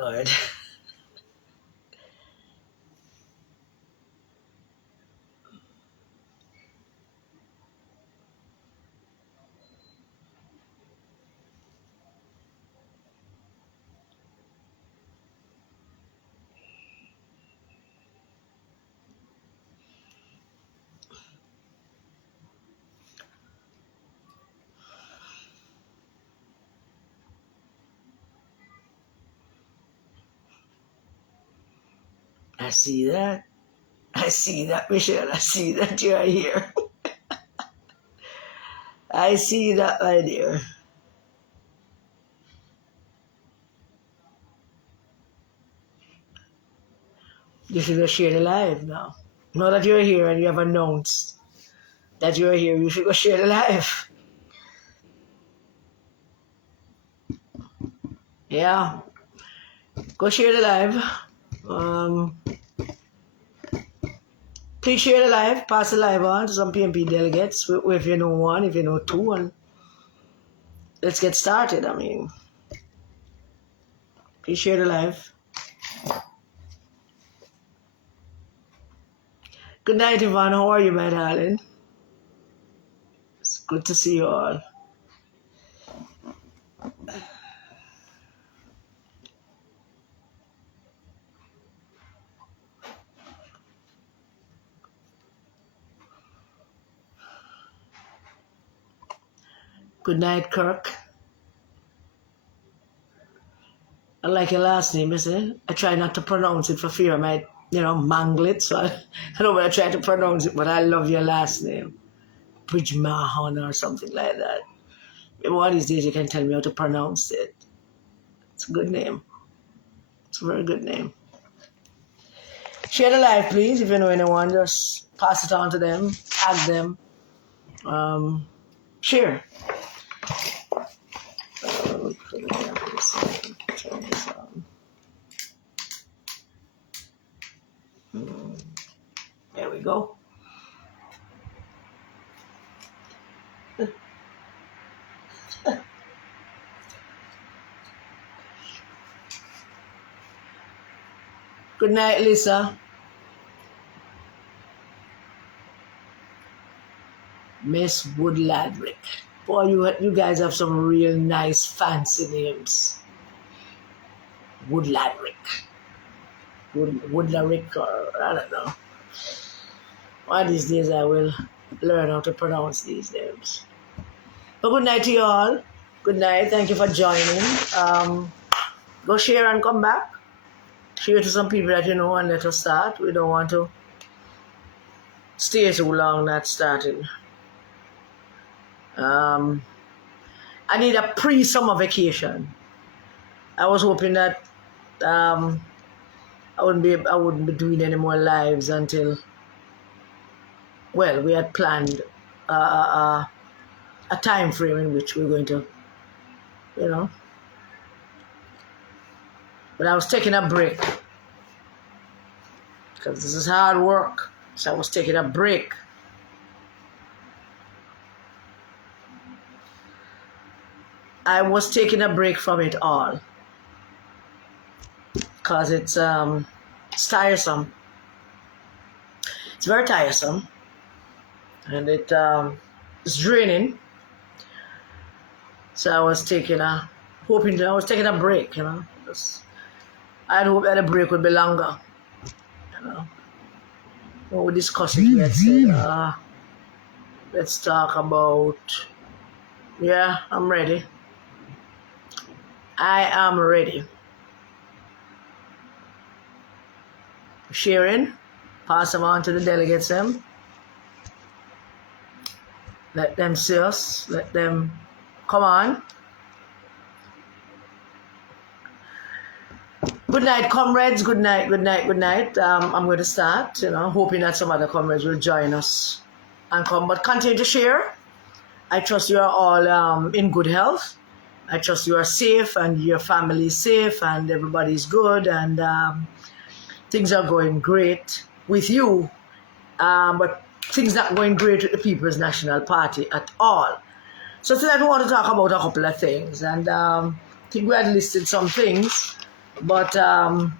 Lord. I see that. I see that, Michelle. I see that you are here. I see that, my dear. You should go share the live now. Now that you're here and you have announced that you're here, you should go share the live. Yeah. Go share the live. Please share the live. Pass the live on to some PNP delegates. If you know one, if you know two, and let's get started. I mean, please share the live. Good night, Yvonne. How are you, my darling? It's good to see you all. Good night, Kirk. I like your last name, isn't it? I try not to pronounce it for fear I might, mangle it. So I don't want to try to pronounce it, but I love your last name. Bridgemahan or something like that. Maybe one of these days you can tell me how to pronounce it. It's a good name. It's a very good name. Share the live, please. If you know anyone, just pass it on to them. Tag them. Share. Turn this on. There we go. Good night, Lisa. Miss Woodladrick. Boy, you guys have some real nice fancy names. Woodladrick. Woodladrick, or I don't know. One of these days I will learn how to pronounce these names. But good night to you all. Good night. Thank you for joining. Go share and come back. Share to some people that you know and let us start. We don't want to stay too long not starting. I need a pre-summer vacation. I was hoping that I wouldn't be doing any more lives until, well, we had planned a time frame in which we're going to, But I was taking a break because this is hard work. So I was taking a break. I was taking a break from it all because it's tiresome. It's very tiresome, and it's draining. So I was taking a break, I'd hope that the break would be longer. When we discussed it, we had said, let's talk about, I'm ready. I am ready. Sharing, pass them on to the delegates them. Let them see us, let them come on. Good night, comrades. Good night, good night, good night. I'm going to start, hoping that some other comrades will join us and come. But continue to share. I trust you are all in good health. I trust you are safe and your family is safe and everybody's good and things are going great with you. But things not going great with the People's National Party at all. So tonight we want to talk about a couple of things. And I think we had listed some things But I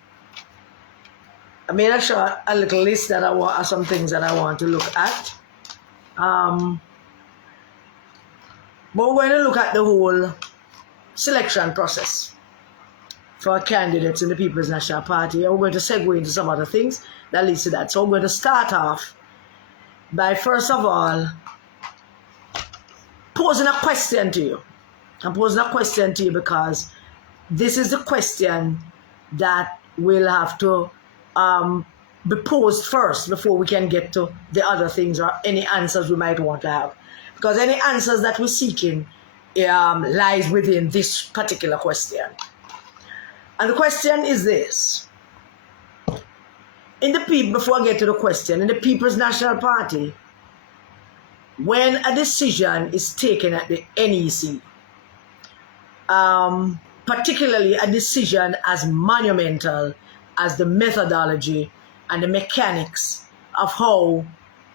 made a little list that I want, some things that I want to look at. But we're going to look at the whole selection process for candidates in the People's National Party. And we're going to segue into some other things that leads to that. So we're going to start off by, first of all, posing a question to you. I'm posing a question to you because this is the question that will have to be posed first before we can get to the other things or any answers we might want to have. Because any answers that we're seeking lies within this particular question. And the question is this. Before I get to the question, in the People's National Party, when a decision is taken at the NEC, particularly a decision as monumental as the methodology and the mechanics of how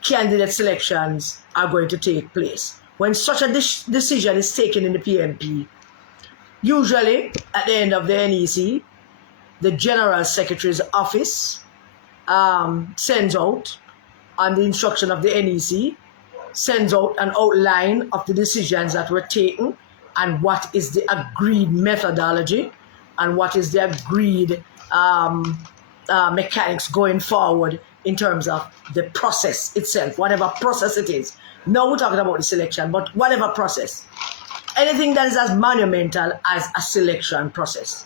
candidate selections are going to take place. When such a decision is taken in the PNP, usually at the end of the NEC, the General Secretary's office sends out, on the instruction of the NEC, sends out an outline of the decisions that were taken and what is the agreed methodology and what is the agreed mechanics going forward in terms of the process itself, whatever process it is. Now we're talking about the selection, but whatever process. Anything that is as monumental as a selection process,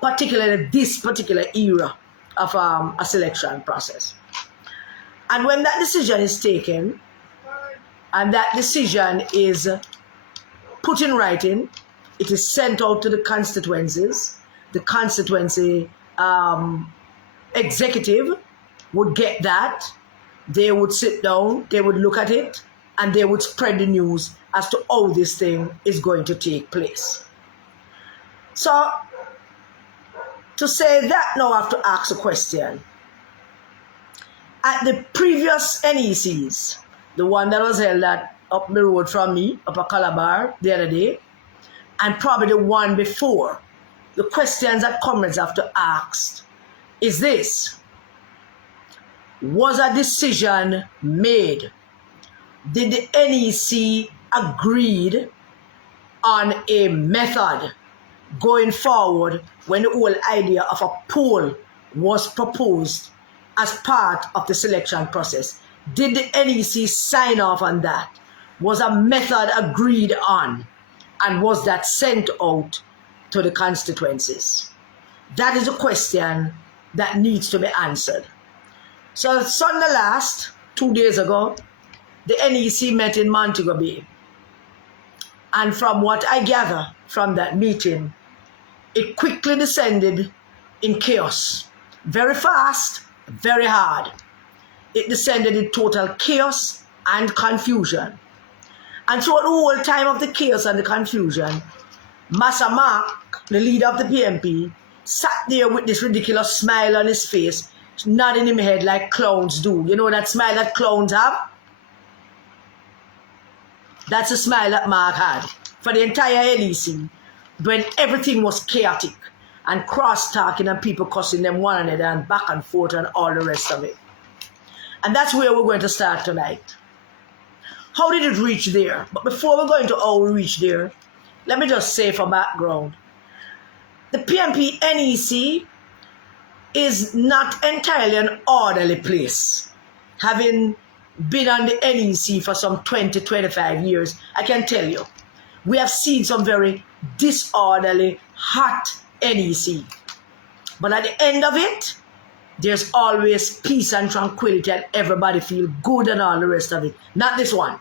particularly this particular era of a selection process. And when that decision is taken, and that decision is put in writing, it is sent out to the constituencies. The constituency executive would get that. They would sit down, they would look at it, and they would spread the news as to how this thing is going to take place. So, to say that, now I have to ask a question. At the previous NECs, the one that was held up the road from me, up at Calabar the other day, and probably the one before, the questions that comrades have to ask is this. Was a decision made? Did the NEC agreed on a method going forward when the whole idea of a poll was proposed as part of the selection process? Did the NEC sign off on that? Was a method agreed on? And was that sent out to the constituencies? That is a question that needs to be answered. So Sunday last, 2 days ago, the NEC met in Montego Bay. And from what I gather from that meeting, it quickly descended in chaos. Very fast, very hard. It descended in total chaos and confusion. And throughout the whole time of the chaos and the confusion, Massa Mark, the leader of the PNP, sat there with this ridiculous smile on his face, nodding in his head like clowns do. You know that smile that clowns have? That's the smile that Mark had for the entire NEC when everything was chaotic and cross-talking and people cussing them one another and back and forth and all the rest of it. And that's where we're going to start tonight. How did it reach there? But before we're going to how we reach there, let me just say for background, the PNP NEC is not entirely an orderly place. Having been on the NEC for some 20, 25 years, I can tell you, we have seen some very disorderly, hot NEC. But at the end of it, there's always peace and tranquility and everybody feel good and all the rest of it. Not this one.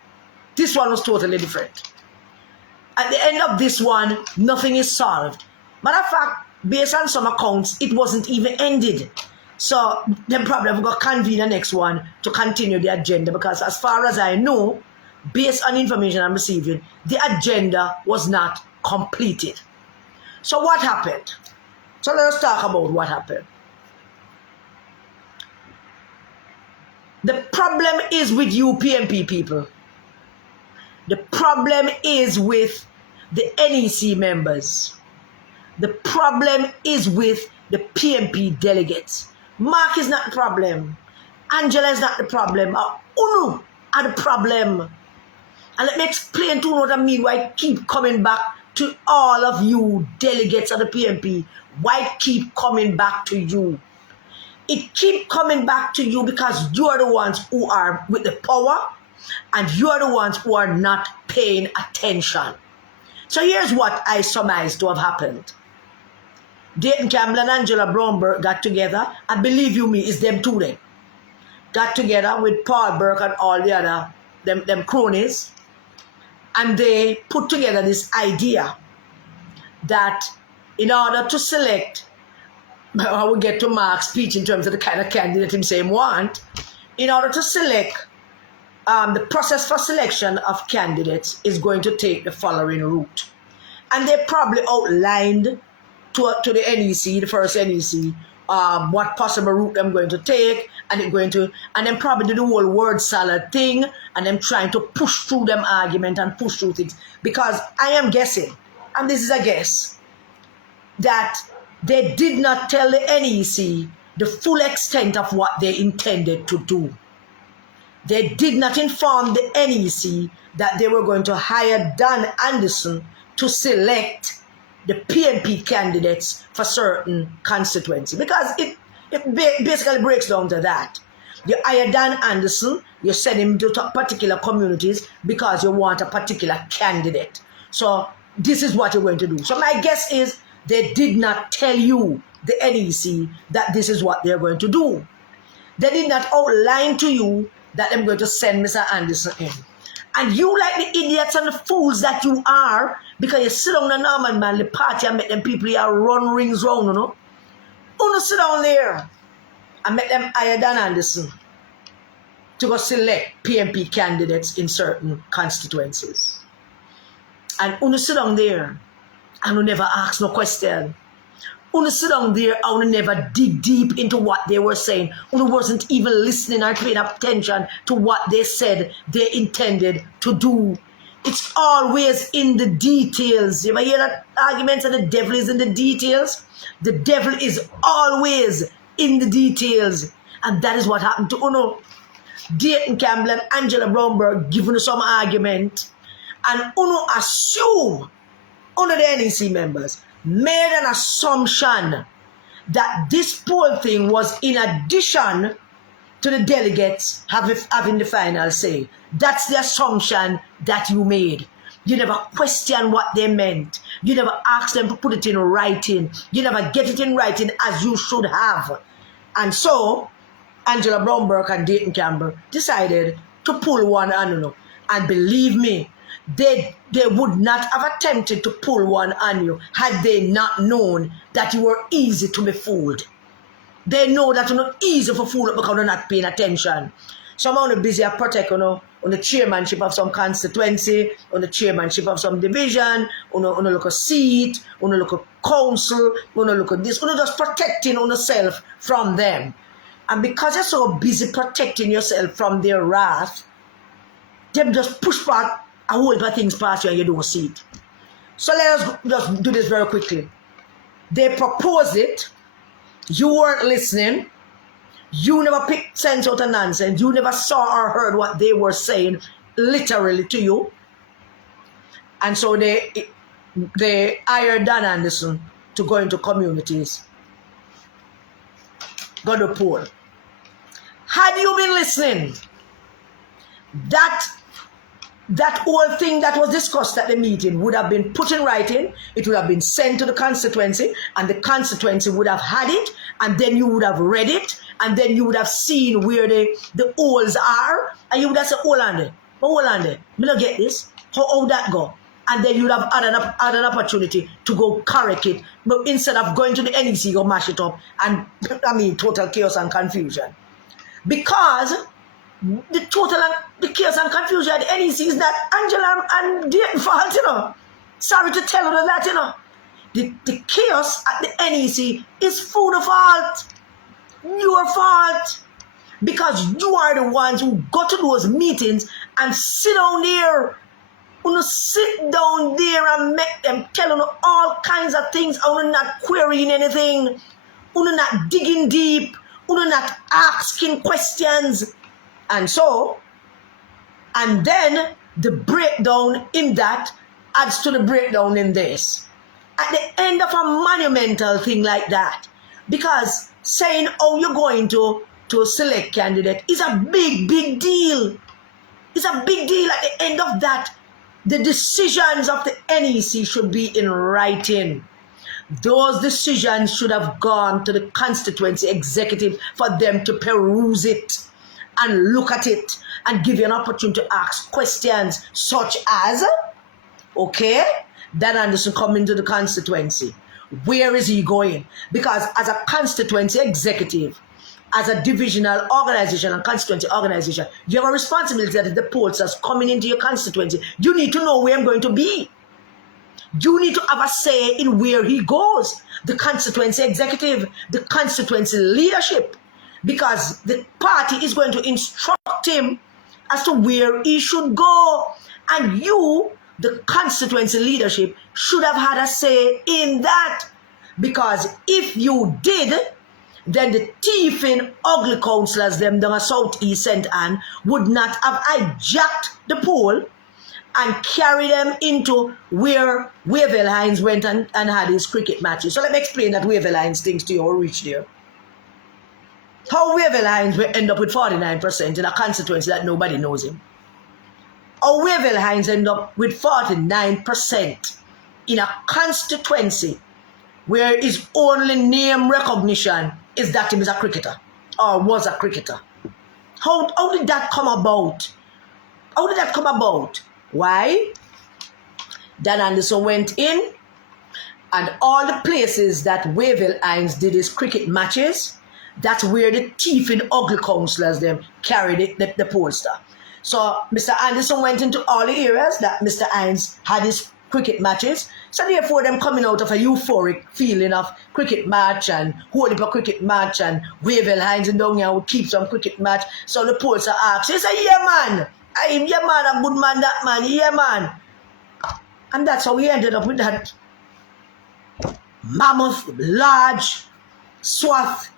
This one was totally different. At the end of this one, nothing is solved. Matter of fact, based on some accounts, it wasn't even ended. So then probably we're going to convene the next one to continue the agenda, because as far as I know, based on information I'm receiving, the agenda was not completed. So what happened? So let us talk about what happened. The problem is with you PNP people. The problem is with the NEC members. The problem is with the PNP delegates. Mark is not the problem. Angela is not the problem. Unu are the problem. And let me explain to you what I mean, why I keep coming back to all of you delegates of the PNP. Why I keep coming back to you? It keep coming back to you because you are the ones who are with the power and you are the ones who are not paying attention. So here's what I surmise to have happened. Dayton Campbell and Angela Bromberg got together, and believe you me, it's them two then. Got together with Paul Burke and all the other them cronies, and they put together this idea that in order to select, I will get to Mark's speech in terms of the kind of candidate him want, in order to select, the process for selection of candidates is going to take the following route. And they probably outlined to the NEC, the first NEC, what possible route I'm going to take, and then probably do the whole word salad thing, and them trying to push through them argument and push through things. Because I am guessing, and this is a guess, that they did not tell the NEC the full extent of what they intended to do. They did not inform the NEC that they were going to hire Dan Anderson to select the PNP candidates for certain constituency, because it basically breaks down to that. You hire Dan Anderson, you send him to particular communities because you want a particular candidate. So this is what you're going to do. So my guess is they did not tell you, the NEC, that this is what they're going to do. They did not outline to you that I'm going to send Mr. Anderson in. And you, like the idiots and the fools that you are, because you sit down in Norman man, the party and make them people here run rings round, you know. You sit down there and make them hire Dan Anderson to go select PNP candidates in certain constituencies. And you sit down there and you never ask no question. You sit down there and you never dig deep into what they were saying. You wasn't even listening or paying attention to what they said they intended to do. It's always in the details. You ever hear that argument that the devil is in the details? The devil is always in the details. And that is what happened to Uno. Dayton Campbell and Angela Bromberg giving us some argument. And Uno assume, Uno the NEC members, made an assumption that this poll thing was in addition to the delegates having the final say. That's the assumption that you made. You never questioned what they meant. You never asked them to put it in writing. You never get it in writing as you should have. And so, Angela Bromberg and Dayton Campbell decided to pull one on. And believe me, they would not have attempted to pull one on you had they not known that you were easy to be fooled. They know that you're not easy for fool because you're not paying attention. Some are busy at protect, on the chairmanship of some constituency, on the chairmanship of some division, on a local seat, on a local council, on a local this, on just protecting on yourself from them. And because you're so busy protecting yourself from their wrath, them just push back a whole lot of things past you and you don't see it. So let us just do this very quickly. They proposed it. You weren't listening. You never picked sense out of nonsense. You never saw or heard what they were saying literally to you. And so they hired Dan Anderson to go into communities, go to poll. Had you been listening, that whole thing that was discussed at the meeting would have been put in writing, it would have been sent to the constituency, and the constituency would have had it, and then you would have read it, and then you would have seen where the holes are, and you would have said, hold on there, me not get this, how that go? And then you would have had an opportunity to go correct it, but instead of going to the NEC, go mash it up, and total chaos and confusion. Because the chaos and confusion at the NEC is not Angela and Dayton's fault, Sorry to tell you that, The chaos at the NEC is full fault. Your fault. Because you are the ones who go to those meetings and sit down there. Sit down there and make them tell you all kinds of things and not querying anything. Uno not digging deep, uno not asking questions. And then the breakdown in that adds to the breakdown in this. At the end of a monumental thing like that, because saying, oh, you're going to select candidate is a big deal. It's a big deal. At the end of that, the decisions of the NEC should be in writing. Those decisions should have gone to the constituency executive for them to peruse it and look at it and give you an opportunity to ask questions such as, okay, Dan Anderson coming to the constituency. Where is he going? Because as a constituency executive, as a divisional organization and constituency organization, you have a responsibility that the pollsters coming into your constituency, you need to know where I'm going to be. You need to have a say in where he goes. The constituency executive, the constituency leadership, because the party is going to instruct him as to where he should go. And you, the constituency leadership, should have had a say in that. Because if you did, then the thieving, ugly councillors, them down South East St. Anne, would not have hijacked the poll and carried them into where Wavell Hines went and had his cricket matches. So let me explain that Wavell Hines things to you or reach there. How Wavell Hines will end up with 49% in a constituency that nobody knows him. How Wavell Hines end up with 49% in a constituency where his only name recognition is that he is a cricketer or was a cricketer. How did that come about? How did that come about? Why? Dan Anderson went in, and all the places that Wavell Hines did his cricket matches, that's where the thieving ugly councillors them carried the pollster. So Mr. Anderson went into all the areas that Mr. Hines had his cricket matches. So therefore them coming out of a euphoric feeling of cricket match and hold up a cricket match and Wavell Hines and down here would keep some cricket match. So the pollster asked, he said, yeah man, yeah man, a good man, that man, yeah man. And that's how we ended up with that mammoth, large swath,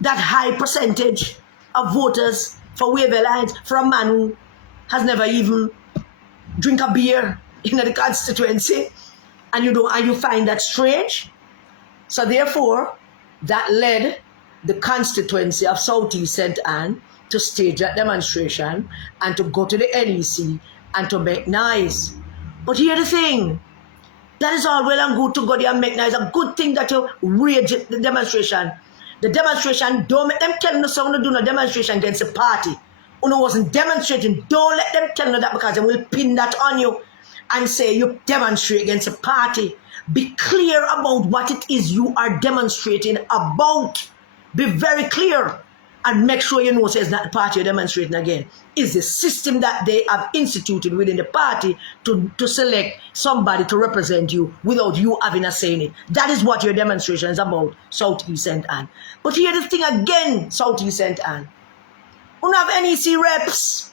that high percentage of voters for Wavell Hines, for a man who has never even drink a beer in the constituency, and you find that strange. So therefore, that led the constituency of South East St. Anne to stage that demonstration and to go to the NEC and to make noise. But here's the thing, that is all well and good to go there and make noise. A good thing that you rage the demonstration. The demonstration, don't make them tell you someone to do no demonstration against the party. Who wasn't demonstrating, don't let them tell you that, because they will pin that on you and say you demonstrate against a party. Be clear about what it is you are demonstrating about. Be very clear and make sure you know it's not the party you're demonstrating again. It's the system that they have instituted within the party to select somebody to represent you without you having a say in it. That is what your demonstration is about, South East St. Anne. But here's the thing again, South East St. Anne. We don't have NEC reps.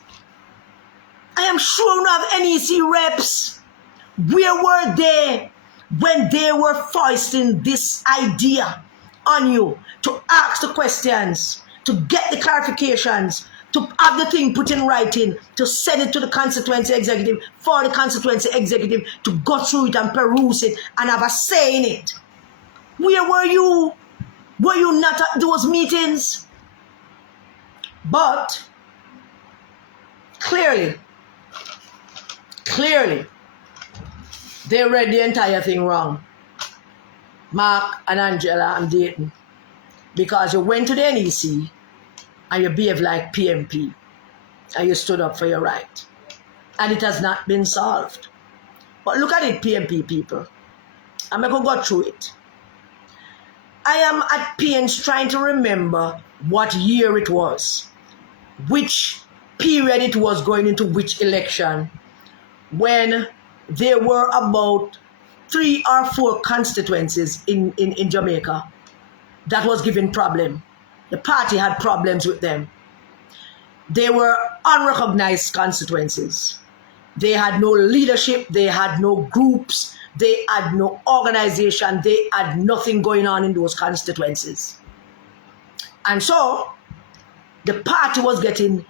I am sure we don't have NEC reps. Where were they when they were foisting this idea on you to ask the questions, to get the clarifications, to have the thing put in writing, to send it to the constituency executive, for the constituency executive to go through it and peruse it and have a say in it? Where were you? Were you not at those meetings? But clearly, they read the entire thing wrong. Mark and Angela and Dayton. Because you went to the NEC and you behaved like PNP and you stood up for your right. And it has not been solved. But look at it, PNP people. I'm going to go through it. I am at pains trying to remember what year it was, which period it was going into which election, when there were about 3 or 4 constituencies in Jamaica that was giving problem. The party had problems with them. They were unrecognized constituencies. They had no leadership, they had no groups, They had no organization. They had nothing going on in those constituencies. And so the party was getting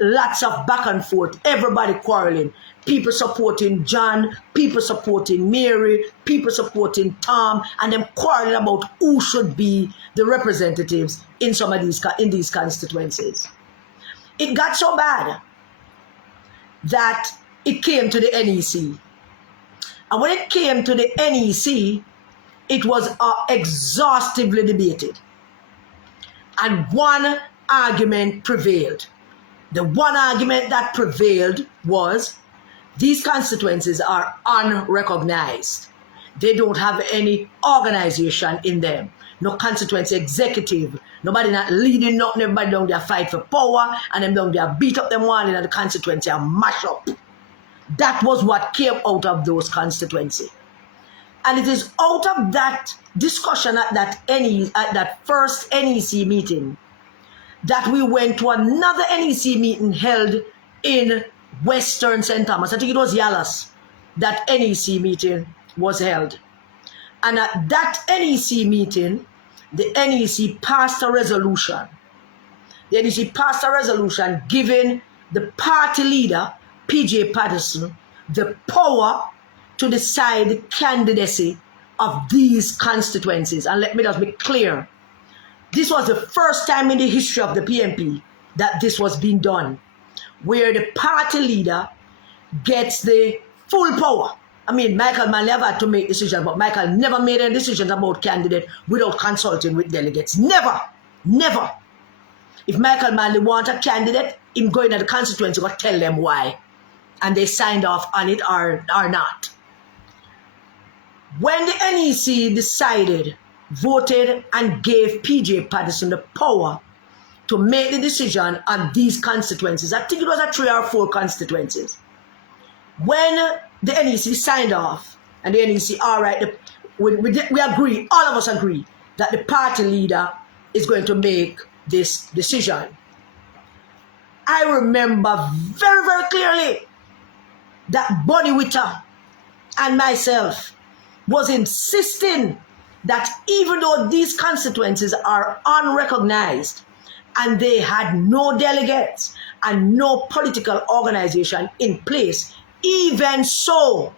lots of back and forth, everybody quarreling. People supporting John, people supporting Mary, people supporting Tom, and them quarreling about who should be the representatives in some of these constituencies. It got so bad that it came to the NEC. And when it came to the NEC, it was exhaustively debated. And one argument prevailed. The one argument that prevailed was these constituencies are unrecognized. They don't have any organization in them. No constituency executive. Nobody not leading nothing. Everybody down there fight for power. And them down there beat up them one in the constituency and mash up. That was what came out of those constituencies. And it is out of that discussion at that first NEC meeting that we went to another NEC meeting held in Western St. Thomas. I think it was Yallas that NEC meeting was held. And at that NEC meeting, the NEC passed a resolution. The NEC passed a resolution giving the party leader, PJ Patterson, the power to decide the candidacy of these constituencies. And let me just be clear. This was the first time in the history of the PNP that this was being done, where the party leader gets the full power. I mean, Michael Manley have had to make decisions, but Michael never made any decisions about candidate without consulting with delegates. Never. Never. If Michael Manley want a candidate, him going to the constituency, but tell them why. And they signed off on it or not. When the NEC decided, voted and gave PJ Patterson the power to make the decision on these constituencies, I think it was 3 or 4 constituencies. When the NEC signed off, and the NEC, all right, we agree, all of us agree, that the party leader is going to make this decision. I remember very, very clearly that Bonnie Witter and myself was insisting that even though these constituencies are unrecognized and they had no delegates and no political organization in place, even so,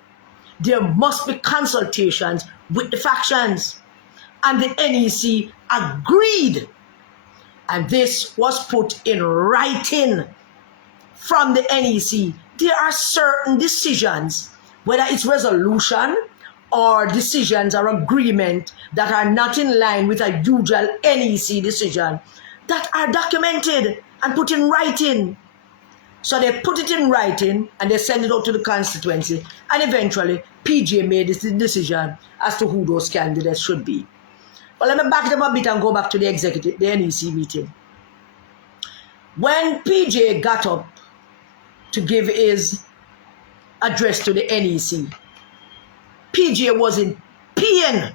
there must be consultations with the factions. And the NEC agreed. And this was put in writing from the NEC. There are certain decisions, whether it's resolution or decisions or agreement that are not in line with a usual NEC decision, that are documented and put in writing. So they put it in writing and they send it out to the constituency, and eventually PJ made this decision as to who those candidates should be. But let me back them a bit and go back to the NEC meeting. When PJ got up to give his address to the NEC, PJ was in pain.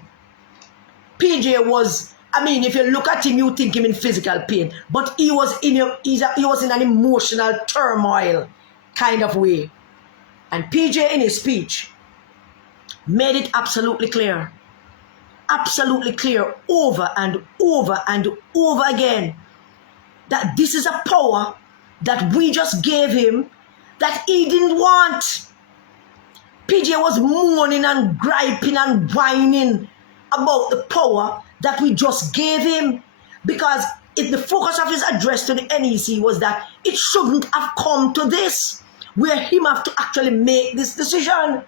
PJ was, I mean, if you look at him, you think him in physical pain, but he was in an emotional turmoil kind of way. And PJ in his speech made it absolutely clear over and over and over again that this is a power that we just gave him that he didn't want. PJ was moaning and griping and whining about the power that we just gave him, because the focus of his address to the NEC was that it shouldn't have come to this, where him have to actually make this decision,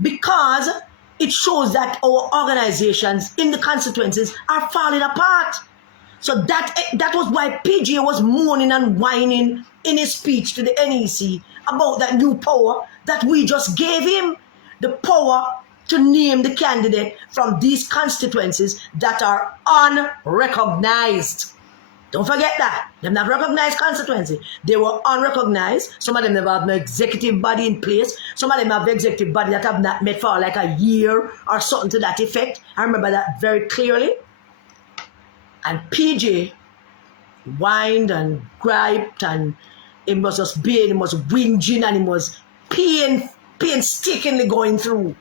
because it shows that our organizations in the constituencies are falling apart. So that was why PJ was moaning and whining in his speech to the NEC about that new power that we just gave him, the power to name the candidate from these constituencies that are unrecognized. Don't forget that. They're not recognized constituency. They were unrecognized. Some of them never have no executive body in place. Some of them have the executive body that have not met for like a year or something to that effect. I remember that very clearly. And PJ whined and griped, and he was just being, he was whinging, and he was painstakingly going through.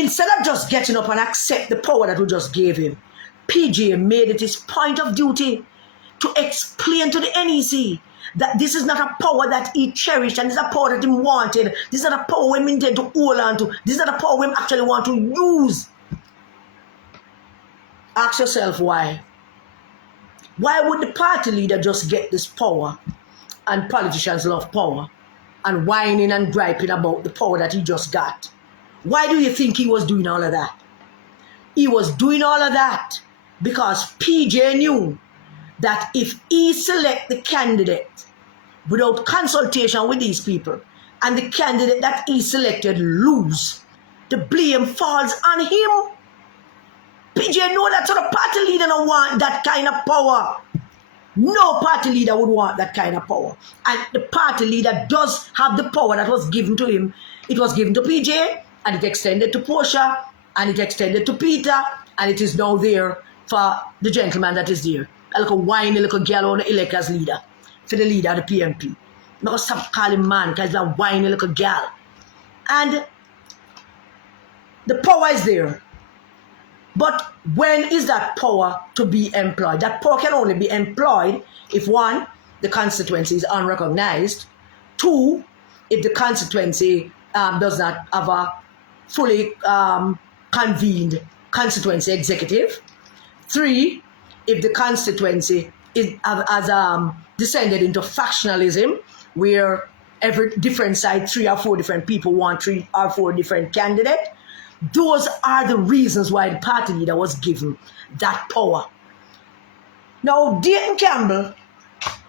instead of just getting up and accept the power that we just gave him, PJ made it his point of duty to explain to the NEC that this is not a power that he cherished and this is a power that he wanted. This is not a power we intend to hold on to. This is not a power we actually want to use. Ask yourself why. Why would the party leader just get this power? And politicians love power and whining and griping about the power that he just got. Why do you think he was doing all of that? He was doing all of that because PJ knew that if he select the candidate without consultation with these people and the candidate that he selected lose, the blame falls on him. PJ know that, so the party leader don't want that kind of power. No party leader would want that kind of power. And the party leader does have the power that was given to him. It was given to PJ, and it extended to Portia, and it extended to Peter, and it is now there for the gentleman that is there. A little whiny little girl on the elect as leader, for the leader of the PNP. I'm not going to stop calling man because he's a whiny little girl. And the power is there. But when is that power to be employed? That power can only be employed if, one, the constituency is unrecognized. Two, if the constituency does not have a fully convened constituency executive. Three, if the constituency has descended into factionalism, where every different side, 3 or 4 different people want 3 or 4 different candidates. Those are the reasons why the party leader was given that power. Now, Dayton Campbell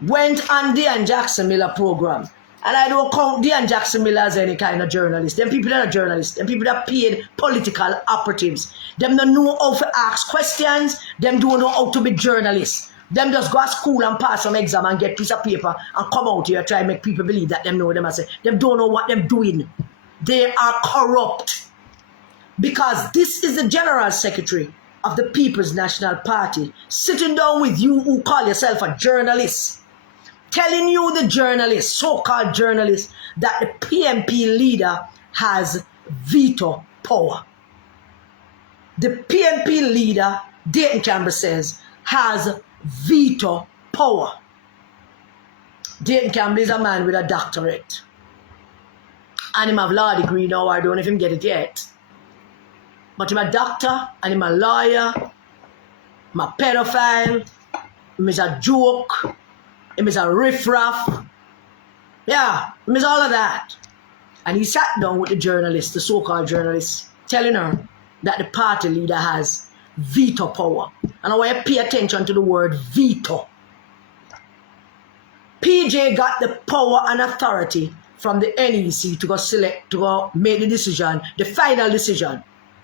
went on the Ann Jackson Miller program. And I don't count the Ann Jackson Miller as any kind of journalist. Them people that are journalists. Them people that paid political operatives. Them don't know how to ask questions. Them don't know how to be journalists. Them just go to school and pass some exam and get a piece of paper and come out here try and make people believe that them know them. I say, them don't know what them doing. They are corrupt. Because this is the General Secretary of the People's National Party sitting down with you who call yourself a journalist, telling you, the journalist, so-called journalist, that the PNP leader has veto power. The PNP leader, Dayton Campbell says, has veto power. Dayton Campbell is a man with a doctorate. And him have law degree now, I don't even get it yet. But I'm a doctor, and I'm a lawyer, I'm a pedophile, I'm a joke, I'm a riffraff. Yeah, I'm all of that. And he sat down with the journalist, the so-called journalist, telling her that the party leader has veto power. And I want you to pay attention to the word veto. PJ got the power and authority from the NEC to go select, to go make the decision, the final decision.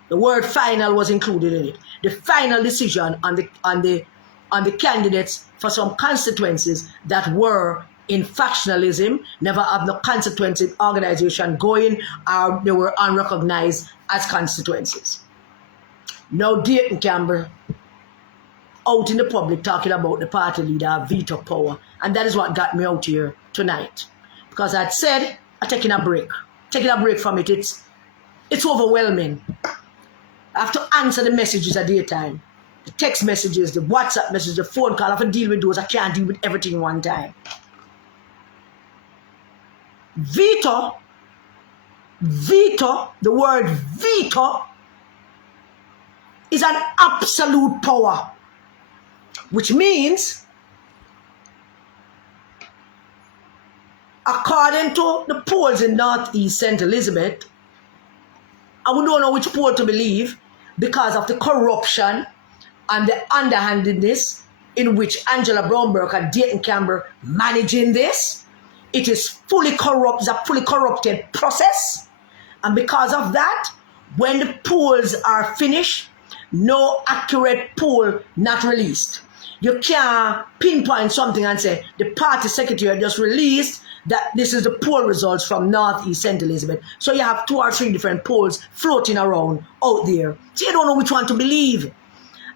The word final was included in it. The final decision on the candidates for some constituencies that were in factionalism, never have no constituency organization going, or they were unrecognized as constituencies. Now Dayton Campbell out in the public talking about the party leader veto power, and that is what got me out here tonight. Because I'd said I'm taking a break. Taking a break from it, it's overwhelming. I have to answer the messages at daytime. The text messages, the WhatsApp messages, the phone call. I have to deal with those. I can't deal with everything one time. Veto, the word veto is an absolute power. Which means, according to the polls in Northeast St. Elizabeth, and we don't know which poll to believe, because of the corruption and the underhandedness in which Angela Brownberg and Dayton Campbell managing this. It is fully corrupt, it's a fully corrupted process. And because of that, when the polls are finished, no accurate poll not released. You can't pinpoint something and say, the party secretary just released that this is the poll results from Northeast St. Elizabeth. So you have 2 or 3 different polls floating around out there. So you don't know which one to believe.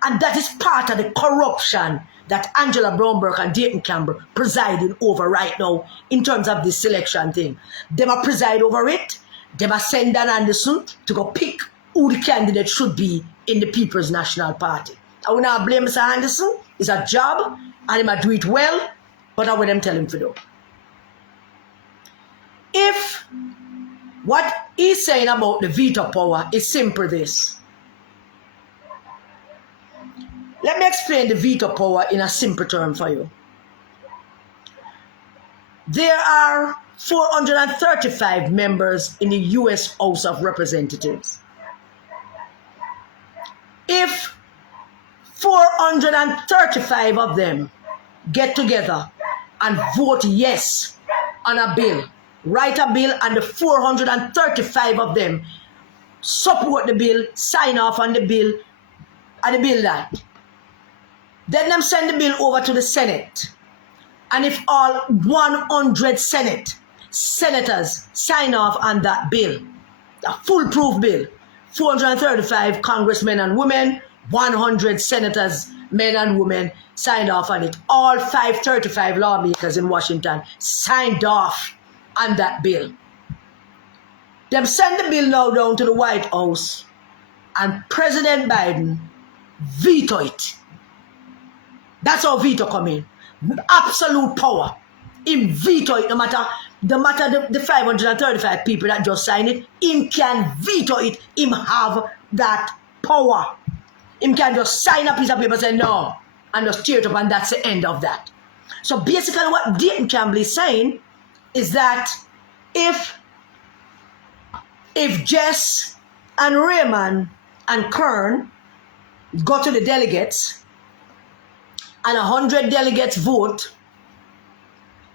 And that is part of the corruption that Angela Brownberg and Dayton Campbell presiding over right now in terms of this selection thing. They might preside over it. They might send Dan Anderson to go pick who the candidate should be in the People's National Party. I will not blame Mr. Anderson. It's a job, and he might do it well, but I will them tell him to do. If what he's saying about the veto power is simply this. Let me explain the veto power in a simple term for you. There are 435 members in the U.S. House of Representatives. If 435 of them get together and vote yes on a bill, write a bill, and the 435 of them support the bill, sign off on the bill, and the bill that, then them send the bill over to the Senate. And if all 100 senators sign off on that bill, a foolproof bill, 435 congressmen and women, 100 senators, men and women, signed off on it. All 535 lawmakers in Washington signed off on that bill. Them send the bill now down to the White House, and President Biden veto it. That's how veto come in. Absolute power. Him veto it, no matter the 535 people that just sign it, him can veto it. Him have that power. Him can just sign a piece of paper and say no, and just tear it up, and that's the end of that. So basically what Dayton Campbell is saying is that if Jess and Raymond and Kern go to the delegates, and 100 delegates vote,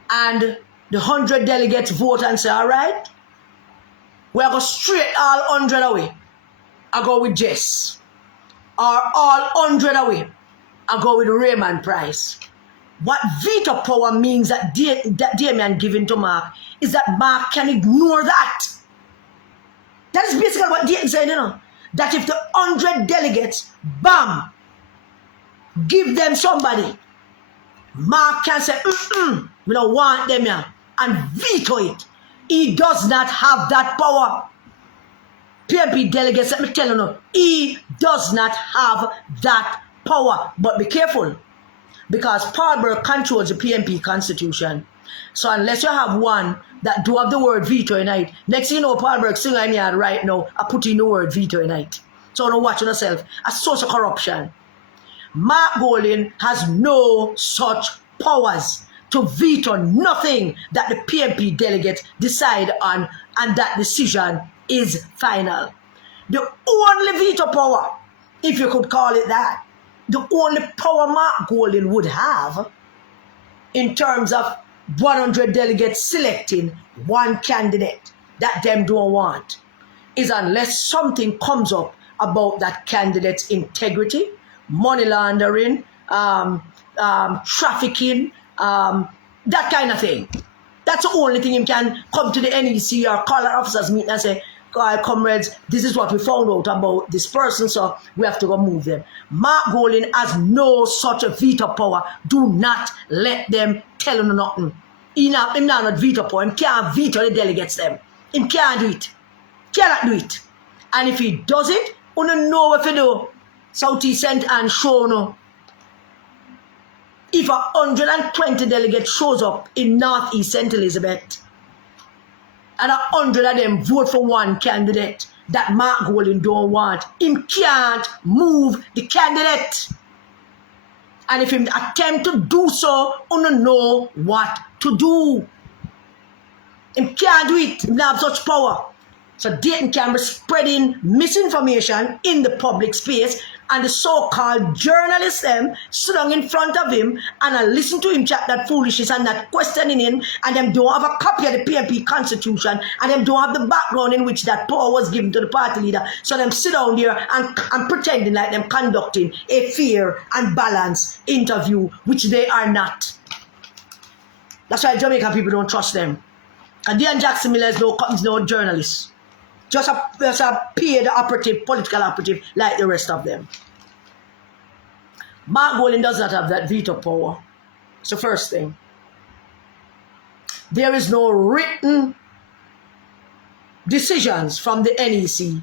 and the 100 delegates vote and say, all right, we'll go straight all 100 away. I go with Jess. Or all 100 away. I go with Raymond Price. What veto power means that Damian giving to Mark is that Mark can ignore that. That is basically what Dayton said, you know. That if the 100 delegates, bam, give them somebody, Mark can say, we don't want them here, and veto it. He does not have that power. PNP delegates, let me tell you, he does not have that power. But be careful, because Paul Burke controls the PNP constitution. So unless you have one that do have the word veto in it, next thing you know, Paul Burke singing in here right now, I put in the word veto in it. So don't watch yourself. A source of corruption. Mark Golding has no such powers to veto nothing that the PNP delegates decide on, and that decision is final. The only veto power, if you could call it that, the only power Mark Golding would have in terms of 100 delegates selecting one candidate that them don't want, is unless something comes up about that candidate's integrity, money laundering, trafficking, that kind of thing. That's the only thing you can come to the NEC or call our officers meeting and say, comrades, this is what we found out about this person, so we have to go move them. Mark Golding has no such a veto power. Do not let them tell him nothing. Him not veto power. He can't veto the delegates them. He can't do it. Cannot do it. And if he does it, we don't know what to do. Southeast St. Anne show no. If 120 delegates shows up in Northeast St. Elizabeth, and 100 of them vote for one candidate that Mark Golding don't want, him can't move the candidate. And if him attempt to do so, he don't know what to do. Him can't do it. He don't have such power. So Dayton Campbell spreading misinformation in the public space, and the so-called journalists them sit down in front of him and listen to him chat that foolishness and that questioning him, and them don't have a copy of the PNP constitution, and them don't have the background in which that power was given to the party leader. So them sit down there and pretending like them conducting a fair and balanced interview, which they are not. That's why Jamaican people don't trust them. And Dean Jackson Miller is no journalist. Just a paid operative, political operative like the rest of them. Mark Golding does not have that veto power. It's the first thing. There is no written decisions from the NEC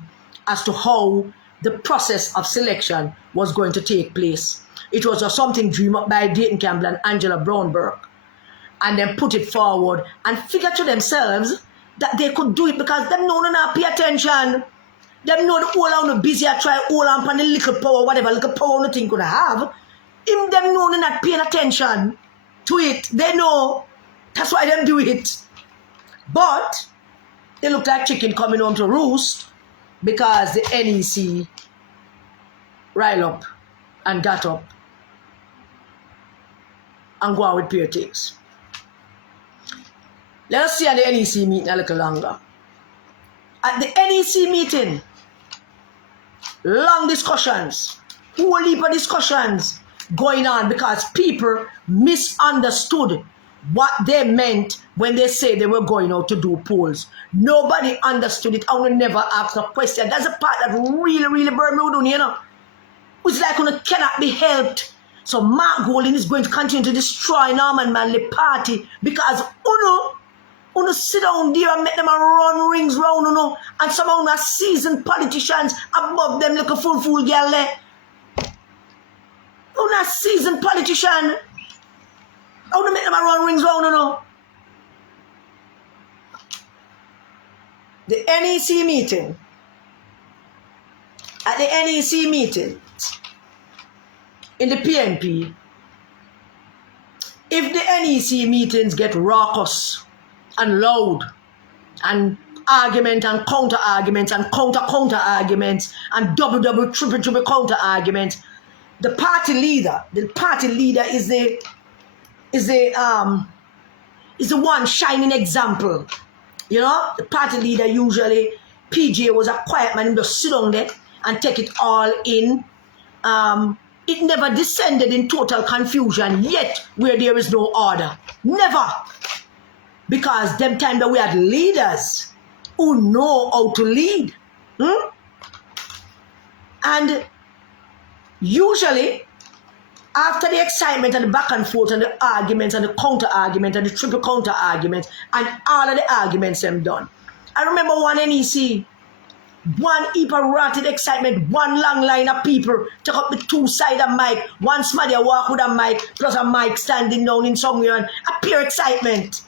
as to how the process of selection was going to take place. It was just something dreamed up by Dayton Campbell and Angela Brownberg, and then put it forward and figure to themselves that they could do it because them know not pay attention. Them know the whole on the busy I try all on the little power, whatever little power nothing could have. Them know not paying attention to it. They know. That's why them do it. But they look like chicken coming home to roost because the NEC rile up and got up and go out with pure takes. Let us see at the NEC meeting a little longer. At the NEC meeting, long discussions, whole heap of discussions going on because people misunderstood what they meant when they say they were going out to do polls. Nobody understood it. I will never ask a question. That's the part that really burned me down, you know. It's like it cannot be helped. So Mark Golding is going to continue to destroy Norman Manley Party because Uno sit down there and make them run rings round, and some of them are seasoned politicians above them like a fool girl there. Uno seasoned politician. Uno make them run rings round, The NEC meeting. At the NEC meeting, in the PNP, if the NEC meetings get raucous and loud and argument and counter arguments and counter arguments and double triple counter arguments, the party leader is the one shining example. You know, the party leader usually, PJ was a quiet man, he just sit down there and take it all in. It never descended in total confusion yet where there is no order. Never. Because them time that we had leaders who know how to lead. And usually, after the excitement and the back and forth and the arguments and the counter argument and the triple counter arguments and all of the arguments them done. I remember one NEC, one heap of rotted excitement, one long line of people took up the two side of mic, one somebody walk with a mic, plus a mic standing down in somewhere, and a pure excitement.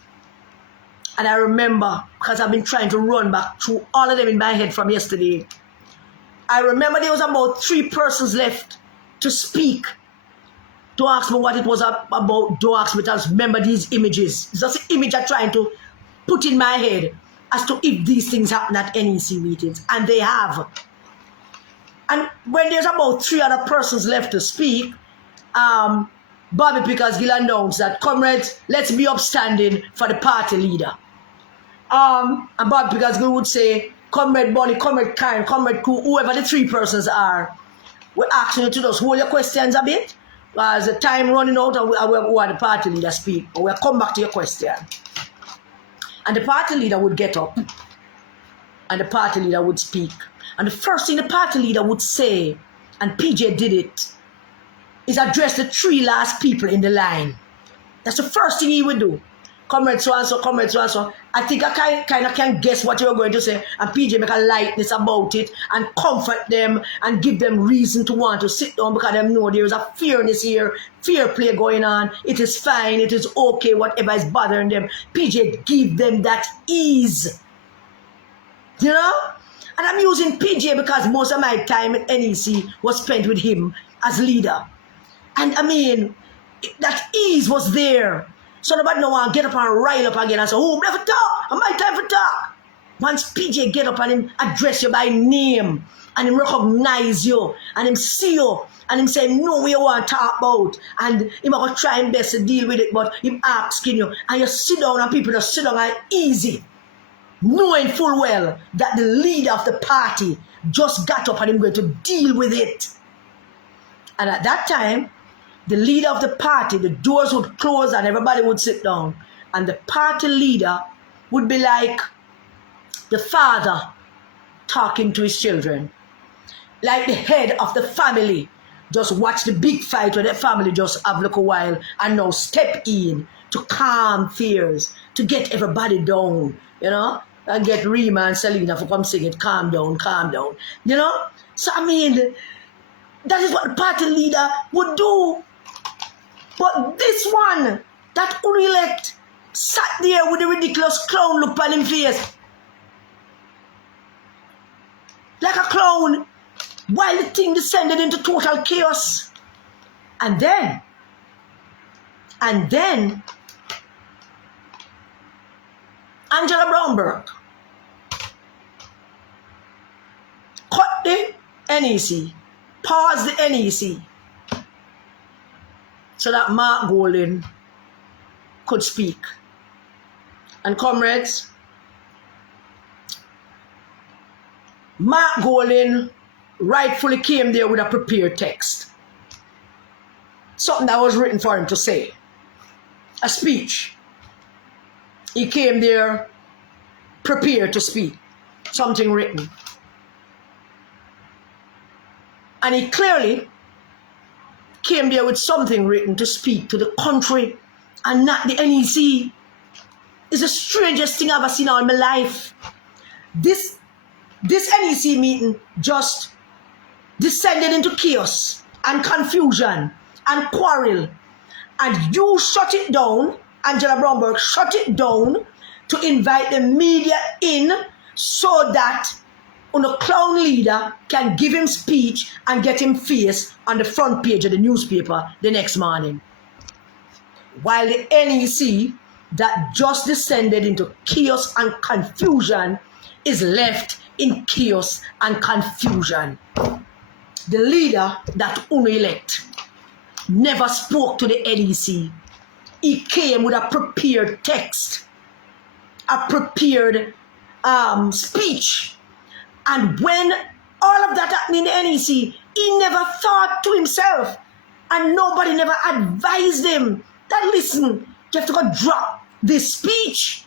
And I remember, because I've been trying to run back through all of them in my head from yesterday, I remember there was about 3 persons left to speak, to ask me what it was about. Don't ask me to remember these images. It's just an image I'm trying to put in my head as to if these things happen at NEC meetings, and they have. And when there's about 3 other persons left to speak, Bobby Pickersgill announced that, comrades, let's be upstanding for the party leader. And Bobby Pickersgill would say, Comrade Bonnie, Comrade Karen, Comrade Koo, whoever the 3 persons are, we're asking you to just hold your questions a bit, as the time running out and we want the party leader speak. But we'll come back to your question. And the party leader would get up and the party leader would speak. And the first thing the party leader would say, and PJ did it, is address the 3 last people in the line. That's the first thing he would do. Comrade so-and-so, comrade so-and-so. I think I kind of can guess what you're going to say. And PJ make a lightness about it and comfort them and give them reason to want to sit down because they know there is a fairness here, fair play going on. It is fine, it is okay, whatever is bothering them. PJ give them that ease. You know? And I'm using PJ because most of my time at NEC was spent with him as leader. And I mean, that ease was there. So nobody no one get up and rile up again and say, oh, never talk, and my time for talk. Once PJ get up and him address you by name, and him recognize you, and him see you, and him say, no, we want to talk about, and him going to try his best to deal with it, but him asking you, and you sit down and people just sit down and easy, knowing full well that the leader of the party just got up and him going to deal with it. And at that time, the leader of the party, the doors would close and everybody would sit down. And the party leader would be like the father talking to his children. Like the head of the family. Just watch the big fight where the family just have a little while and now step in to calm fears, to get everybody down, you know. and get Rima and Selena for come sing it, calm down, calm down. You know? So I mean, that is what the party leader would do. But this one, that unelect, sat there with a ridiculous clown look on his face. Like a clown, while the thing descended into total chaos. And then, Angela Brownberg cut the NEC, paused the NEC, so that Mark Golden could speak. And comrades, Mark Golden rightfully came there with a prepared text. Something that was written for him to say. A speech. He came there prepared to speak. Something written. And he clearly came there with something written to speak to the country and not the NEC. It's the strangest thing I've ever seen in my life. This NEC meeting just descended into chaos and confusion and quarrel. And you shut it down, Angela Brownberg shut it down to invite the media in so that a clown leader can give him speech and get him face on the front page of the newspaper the next morning. While the NEC that just descended into chaos and confusion is left in chaos and confusion. The leader that elect never spoke to the NEC. He came with a prepared text, a prepared speech. And when all of that happened in the NEC, he never thought to himself, and nobody never advised him that, listen, you have to go drop this speech,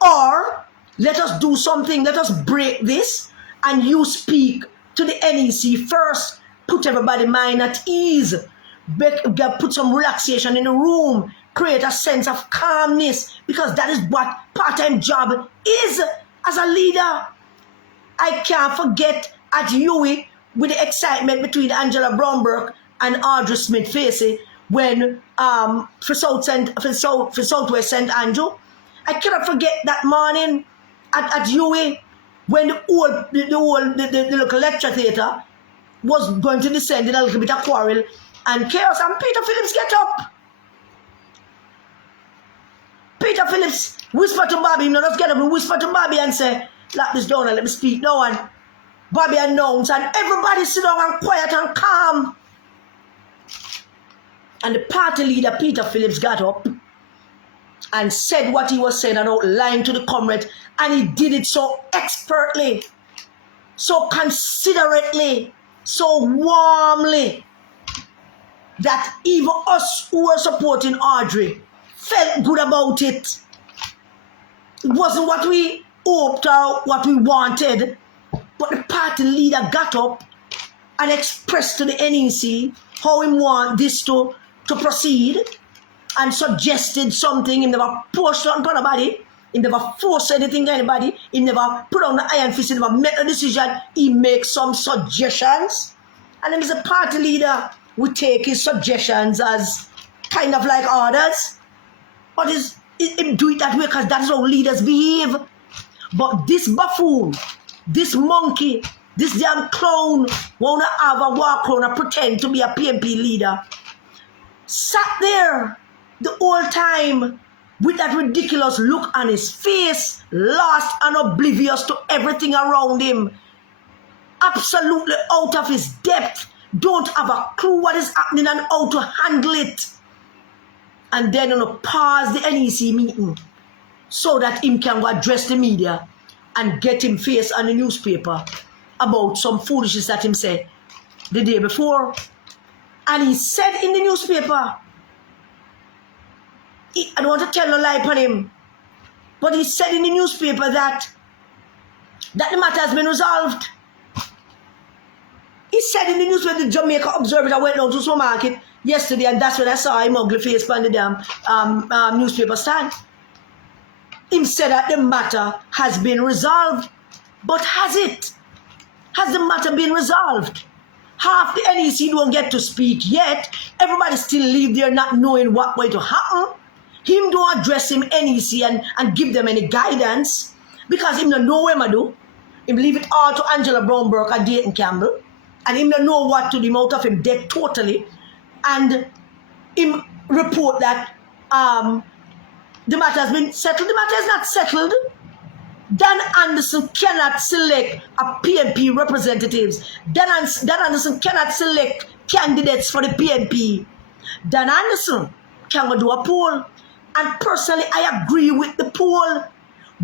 or let us do something, let us break this, and you speak to the NEC first, put everybody's mind at ease, put some relaxation in the room, create a sense of calmness, because that is what part-time job is as a leader. I can't forget at Huey with the excitement between Angela Brownberg and Audrey Smith-Facey when for Southwest St. Andrew. I cannot forget that morning at Huey when the local lecture theatre was going to descend in a little bit of quarrel, and chaos, and Peter Phillips get up. Peter Phillips whisper to Bobby, let's get up and whisper to Bobby and say, lock this down and let me speak now. And Bobby announced, and everybody sit down and quiet and calm. And the party leader, Peter Phillips, got up and said what he was saying and outlined to the comrade, and he did it so expertly, so considerately, so warmly, that even us who were supporting Audrey felt good about it. It wasn't what we hoped or what we wanted, but the party leader got up and expressed to the NEC how he want this to proceed, and suggested something. He never pushed on anybody, he never forced anything to anybody, he never put on the iron fist, he never made a decision. He makes some suggestions, and then as a party leader, we take his suggestions as kind of like orders. But he do it that way because that is how leaders behave. But this buffoon, this monkey, this damn clown, wanna have a walk around and pretend to be a PNP leader, sat there the whole time with that ridiculous look on his face, lost and oblivious to everything around him, absolutely out of his depth, don't have a clue what is happening and how to handle it. And then pause the NEC meeting so that him can go address the media and get him face on the newspaper about some foolishness that him said the day before. And he said in the newspaper, I don't want to tell no lie upon him, but he said in the newspaper that the matter has been resolved. He said in the newspaper, the Jamaica Observer, I went down to the supermarket yesterday, and that's when I saw him ugly face on the damn newspaper stand. him said that the matter has been resolved. But has it? Has the matter been resolved? Half the NEC don't get to speak yet. Everybody still live there not knowing what going to happen. Him don't address him NEC and give them any guidance because him don't know what to do. Him leave it all to Angela Brown-Burke and Dayton Campbell. And him don't know what to do him out of him dead totally. And him report that the matter has been settled. The matter is not settled. Dan Anderson cannot select a PNP representatives. Dan Anderson cannot select candidates for the PNP. Dan Anderson can go do a poll. And personally, I agree with the poll.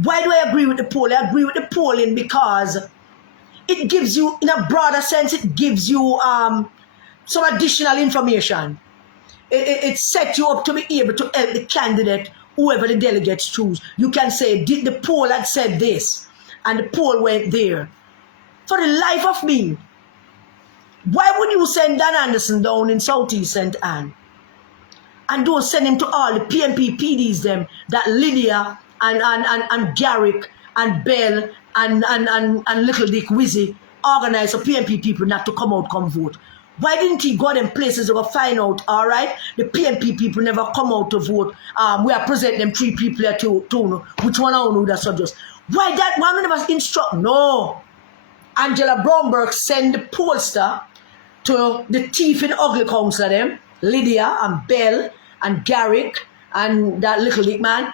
Why do I agree with the poll? I agree with the polling because it gives you, in a broader sense, it gives you some additional information. It sets you up to be able to help the candidate, whoever the delegates choose. You can say, did the poll had said this, and the poll went there. For the life of me, why would you send Dan Anderson down in Southeast St. Anne? And don't send him to all the PNP PDs them, that Lydia and Garrick and Bell and Little Dick Wizzy organize for PNP people not to come out, come vote. Why didn't he go them places to go find out, all right, the PNP people never come out to vote. We are present them 3 people here to know which one I know that suggest. Why that one never instruct? No. Angela Brown-Burke send the pollster to the thief in ugly council them, Lydia and Bell and Garrick and that Little Dick man,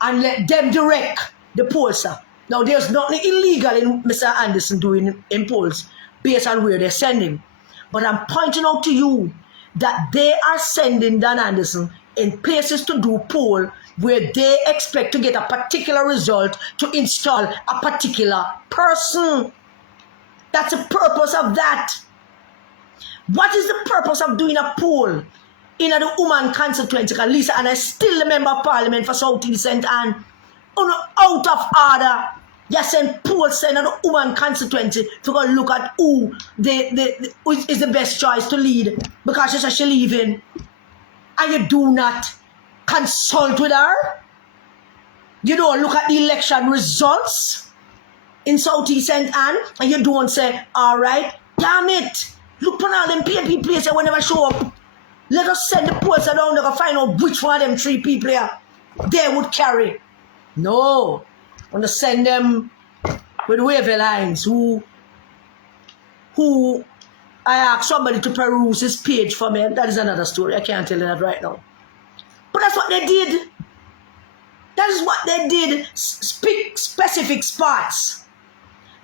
and let them direct the pollster. Now there's nothing illegal in Mr. Anderson doing in polls based on where they send him. But I'm pointing out to you that they are sending Dan Anderson in places to do poll where they expect to get a particular result to install a particular person. That's the purpose of that. What is the purpose of doing a poll in the woman constituency? Lisa, and I still the member of parliament for Southeast St. Anne. Out of order. You send polls send the woman constituency to go look at who is the best choice to lead because she says she's leaving. And you do not consult with her. You don't look at the election results in Southeast St. Anne and you don't say, all right, damn it. Look on all them PNP places whenever show up. Let us send the pollster down there to find out which one of them 3 people here they would carry. No. I want to send them with wavy lines who I asked somebody to peruse his page for me. That is another story. I can't tell you that right now. But that's what they did. That is what they did. Speak specific spots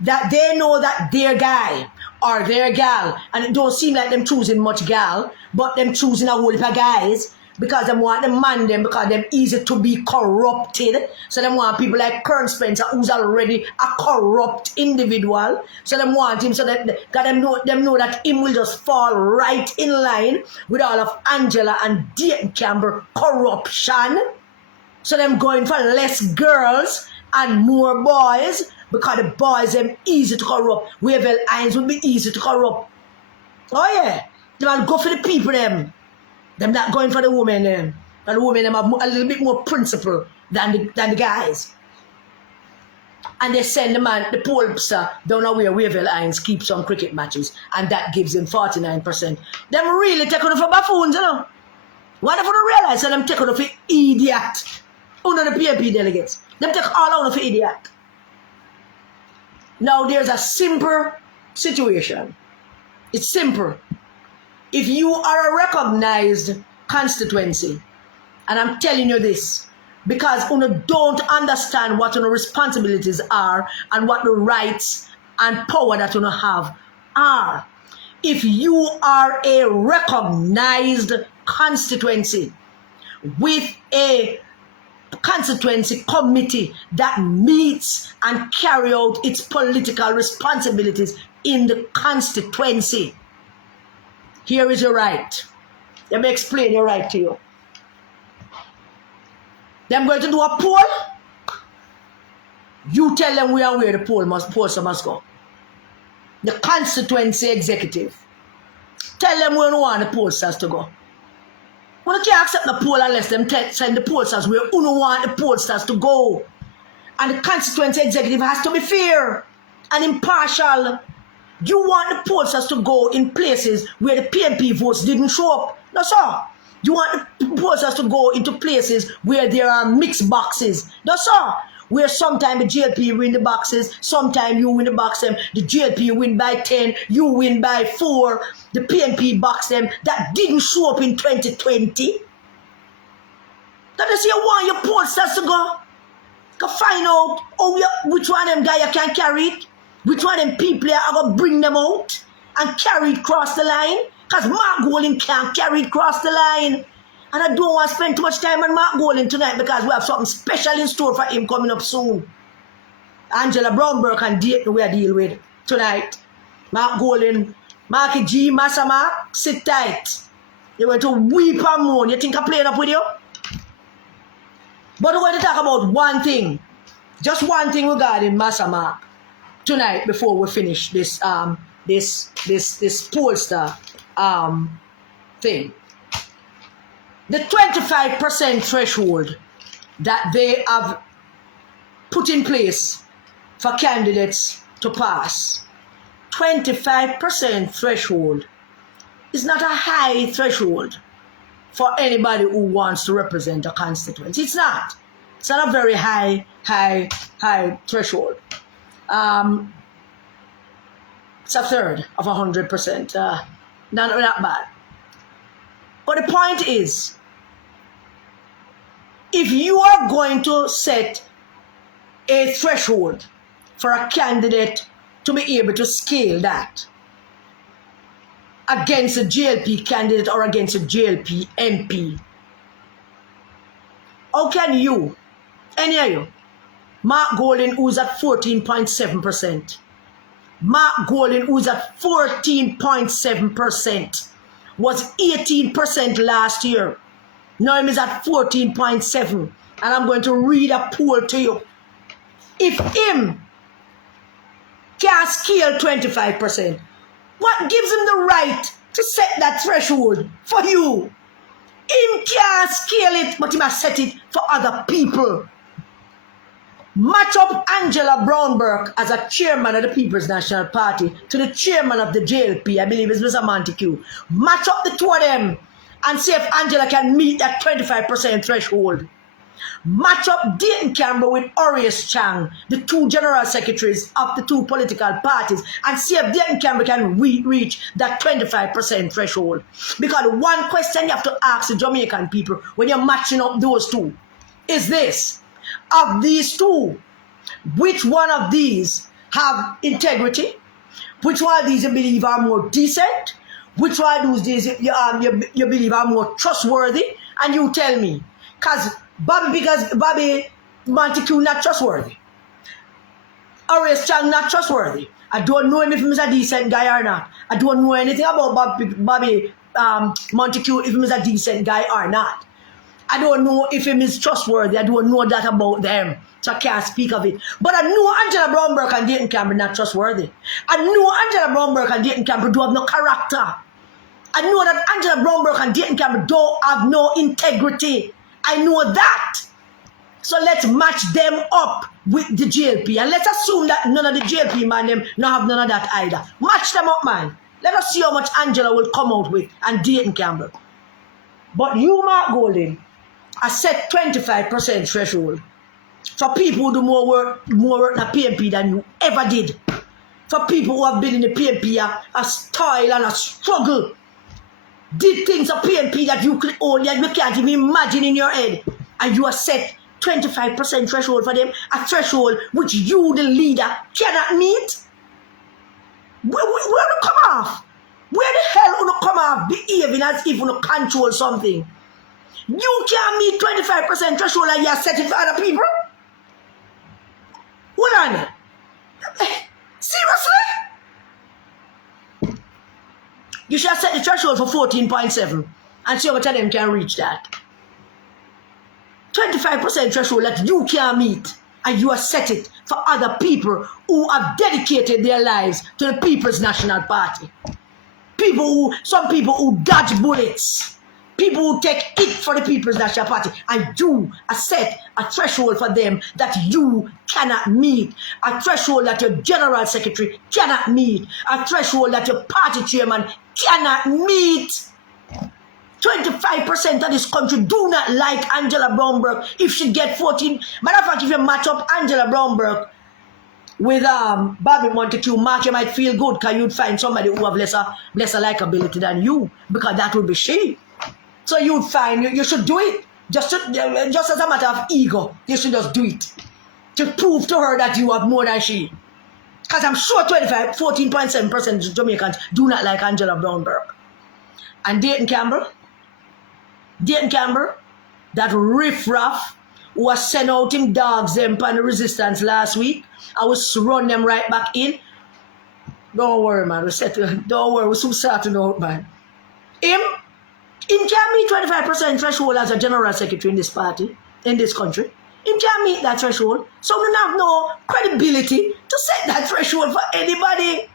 that they know that their guy or their gal, and it don't seem like them choosing much gal, but them choosing a whole heap of guys because they want to man them because they're easy to be corrupted. So they want people like Kern Spencer, who's already a corrupt individual. So they want him so that them know that him will just fall right in line with all of Angela and Dayton Campbell corruption. So them going for less girls and more boys because the boys them easy to corrupt. Wavell Hines would be easy to corrupt. Oh yeah, they will go for the people them. Them not going for the women them. And the women them have a little bit more principle than the guys. And they send the man, the pollster, down where Wavell Hines keeps on cricket matches, and that gives him 49%. Them really taking it for buffoons, you know. What if you realize that them taking it for idiot? Under the PNP delegates. Them take all out for idiot. Now there's a simple situation. It's simple. If you are a recognized constituency, and I'm telling you this, because you don't understand what your responsibilities are and what the rights and power that you have are. If you are a recognized constituency with a constituency committee that meets and carry out its political responsibilities in the constituency, here is your right. Let me explain your right to you. They're going to do a poll. You tell them where the pollster must go. The constituency executive. Tell them where you want the pollsters to go. We can't accept the poll unless them send the pollsters where you don't want the pollsters to go. And the constituency executive has to be fair and impartial. You want the pollsters to go in places where the PNP votes didn't show up. No, sir. You want the pollsters to go into places where there are mixed boxes. No, sir. Where sometimes the JLP win the boxes, sometimes you win the box them, the JLP win by 10, you win by 4, the PNP box them that didn't show up in 2020. That is you want your pollsters to go find out which one of them guys can carry it, which one of them people are going to bring them out and carry it across the line, because Mark Golding can't carry it across the line. And I don't want to spend too much time on Mark Golding tonight because we have something special in store for him coming up soon. Angela Brownberg and Dayton we are deal with tonight. Mark Golding, Marky G, Massa Mark, sit tight. You want to weep and moan. You think I'm playing up with you? But we're going to talk about one thing. Just one thing regarding Massa Mark tonight before we finish this pollster thing. The 25% threshold that they have put in place for candidates to pass, 25% threshold is not a high threshold for anybody who wants to represent a constituency. It's not. It's not a very high threshold. It's a third of 100%. Not that bad. But the point is, if you are going to set a threshold for a candidate to be able to scale that against a JLP candidate or against a JLP MP, how can you, any of you, Mark Golding, who's at 14.7%, Mark Golding, who's at 14.7%, was 18% last year. Now him is at 14.7. And I'm going to read a poll to you. If him can scale 25%, what gives him the right to set that threshold for you? Him can't scale it, but he must set it for other people. Match up Angela Brownberg as a chairman of the People's National Party to the chairman of the JLP, I believe it's Mr. Montague. Match up the two of them and see if Angela can meet that 25% threshold. Match up Dayton Campbell with Orius Chang, the two general secretaries of the two political parties, and see if Dayton Campbell can reach that 25% threshold. Because one question you have to ask the Jamaican people when you're matching up those two is this. Of these two, which one of these have integrity? Which one of these you believe are more decent? Which one of these you believe are more trustworthy? And you tell me. Because Bobby Montague not trustworthy. Orius Chang not trustworthy. I don't know him if he's a decent guy or not. I don't know anything about Bobby Montague if he's a decent guy or not. I don't know if him is trustworthy. I don't know that about them. So I can't speak of it. But I know Angela Brownberg and Dayton Campbell not trustworthy. I know Angela Brownberg and Dayton Campbell don't have no character. I know that Angela Brownberg and Dayton Campbell don't have no integrity. I know that. So let's match them up with the JLP. And let's assume that none of the JLP man them not have none of that either. Match them up, man. Let us see how much Angela will come out with and Dayton Campbell. But you, Mark Golding, I set 25% threshold for people who do more work in a PNP than you ever did. For people who have been in the PNP a style and a struggle. Did things a PNP that you could only and you can't even imagine in your head. And you have set 25% threshold for them, a threshold which you, the leader, cannot meet. Where do you come off? Where the hell do you come off behaving as if you control something? You can't meet 25% threshold and you are setting for other people? Hold on. Seriously? You should set the threshold for 14.7 and see how much of them can reach that. 25% threshold that you can't meet and you are set it for other people who have dedicated their lives to the People's National Party. Some people who dodge bullets people who take it for the People's National Party, and you set a threshold for them that you cannot meet, a threshold that your General Secretary cannot meet, a threshold that your party chairman cannot meet. 25% of this country do not like Angela Brown-Burke if she get 14. Matter of fact, if you match up Angela Brown-Burke with Bobby Montague, Mark, you might feel good because you'd find somebody who have lesser likability than you, because that would be she. So you'd find you should do it. Just as a matter of ego, you should just do it. To prove to her that you have more than she. Because I'm sure 14.7% of Jamaicans do not like Angela Brown-Burke. And Dayton Campbell, that riffraff who was sent out him dogs them on the resistance last week, I was run them right back in. Don't worry, man. Don't worry, we're so sorting out, man. Him can meet 25% threshold as a general secretary in this party, in this country. Him can meet that threshold. So we don't have no credibility to set that threshold for anybody.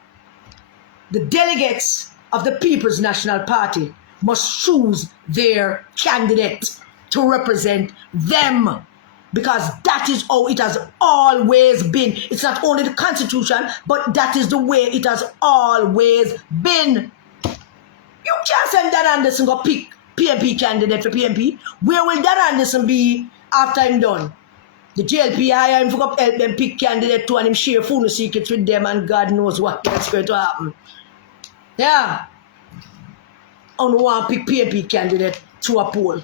The delegates of the People's National Party must choose their candidate to represent them, because that is how it has always been. It's not only the Constitution, but that is the way it has always been. You can't send Dan Anderson go pick PNP candidate for PNP. Where will Dan Anderson be after him done? The JLP hire him for help them pick candidate to, and him share phone secrets with them, and God knows what is going to happen. Yeah. I don't want to pick PNP candidate to a poll.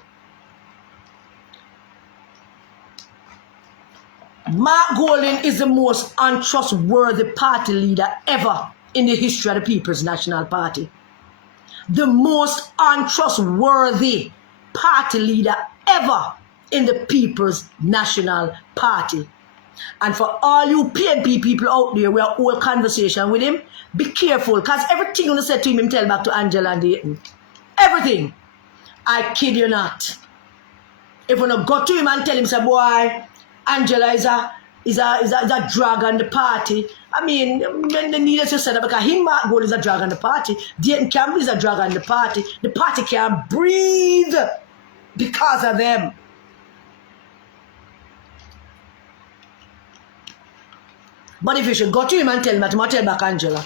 Mark Golding is the most untrustworthy party leader ever in the history of the People's National Party. The most untrustworthy party leader ever in the People's National Party. And for all you PNP people out there, we are all conversation with him. Be careful, because everything you said to him tell back to Angela and Dayton. Everything. I kid you not. If you go to him and tell him, say, boy, Angela is a drag on the party. I mean, the needless to say that, because him, Mark Gold, is a drag on the party. Dayton Campbell is a drag on the party. The party can't breathe because of them. But if you should go to him and tell him that, I'm tell back Angela.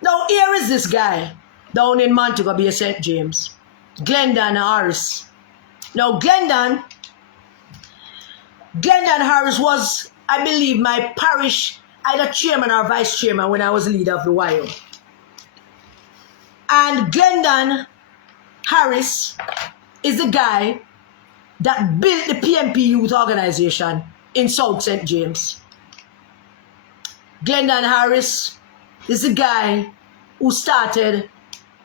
Now, here is this guy down in Montego Bay, St. James. Glendon Harris. Now, Glendon Harris was, I believe, my parish either chairman or vice chairman when I was leader of the YO. And Glendon Harris is the guy that built the PNP youth organization in South St. James. Glendon Harris is the guy who started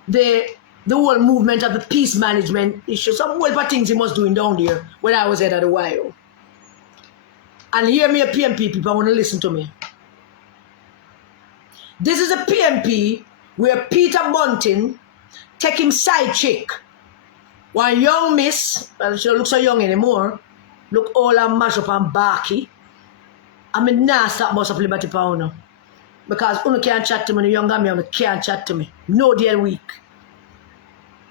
the whole movement of the peace management issue. Some whole things he was doing down there when I was head of the YO. And hear me, PNP people, I want to listen to me. This is a PNP where Peter Bunting take him side chick. One young miss, well, she don't look so young anymore, look all and mash up and barky. I mean, nah, stop bust up Liberty Pound. Because you can't chat to me, the younger me, you can't chat to me. No day a week.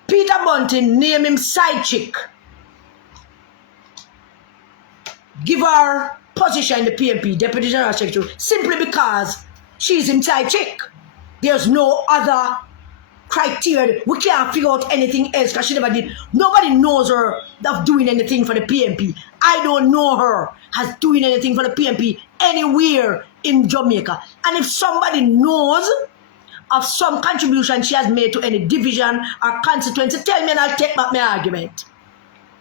Peter Bunting name him side chick. Give her position in the PNP, Deputy General Secretary, simply because she's in side chick. There's no other criteria. We can't figure out anything else because she never did. Nobody knows her of doing anything for the PNP. I don't know her as doing anything for the PNP anywhere in Jamaica. And if somebody knows of some contribution she has made to any division or constituency, tell me and I'll take back my argument.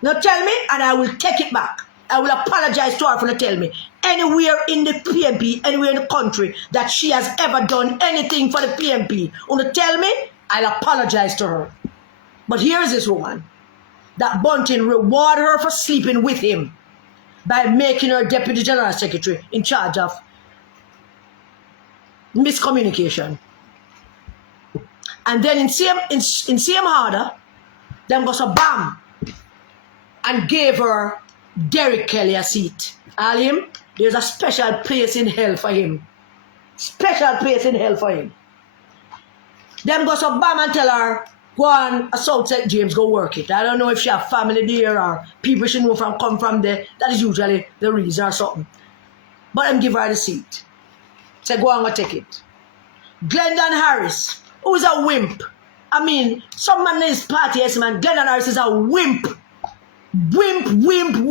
Now tell me and I will take it back. I will apologize to her for not telling me anywhere in the PNP, anywhere in the country that she has ever done anything for the PNP. Want to tell me? I'll apologize to her. But here's this woman that Bunting reward her for sleeping with him by making her Deputy General Secretary in charge of miscommunication. And then in same order, them goes a bam and gave her Derek Kelly a seat. All him, there's a special place in hell for him. Special place in hell for him. Them goes a bam and tell her, go on a South St. James, go work it. I don't know if she have family there or people she know come from there. That is usually the reason or something. But I'm give her the seat. Say, go on, go take it. Glendon Harris, who is a wimp. I mean, some man in his party, yes, man. Glendon Harris is a wimp. Wimpy.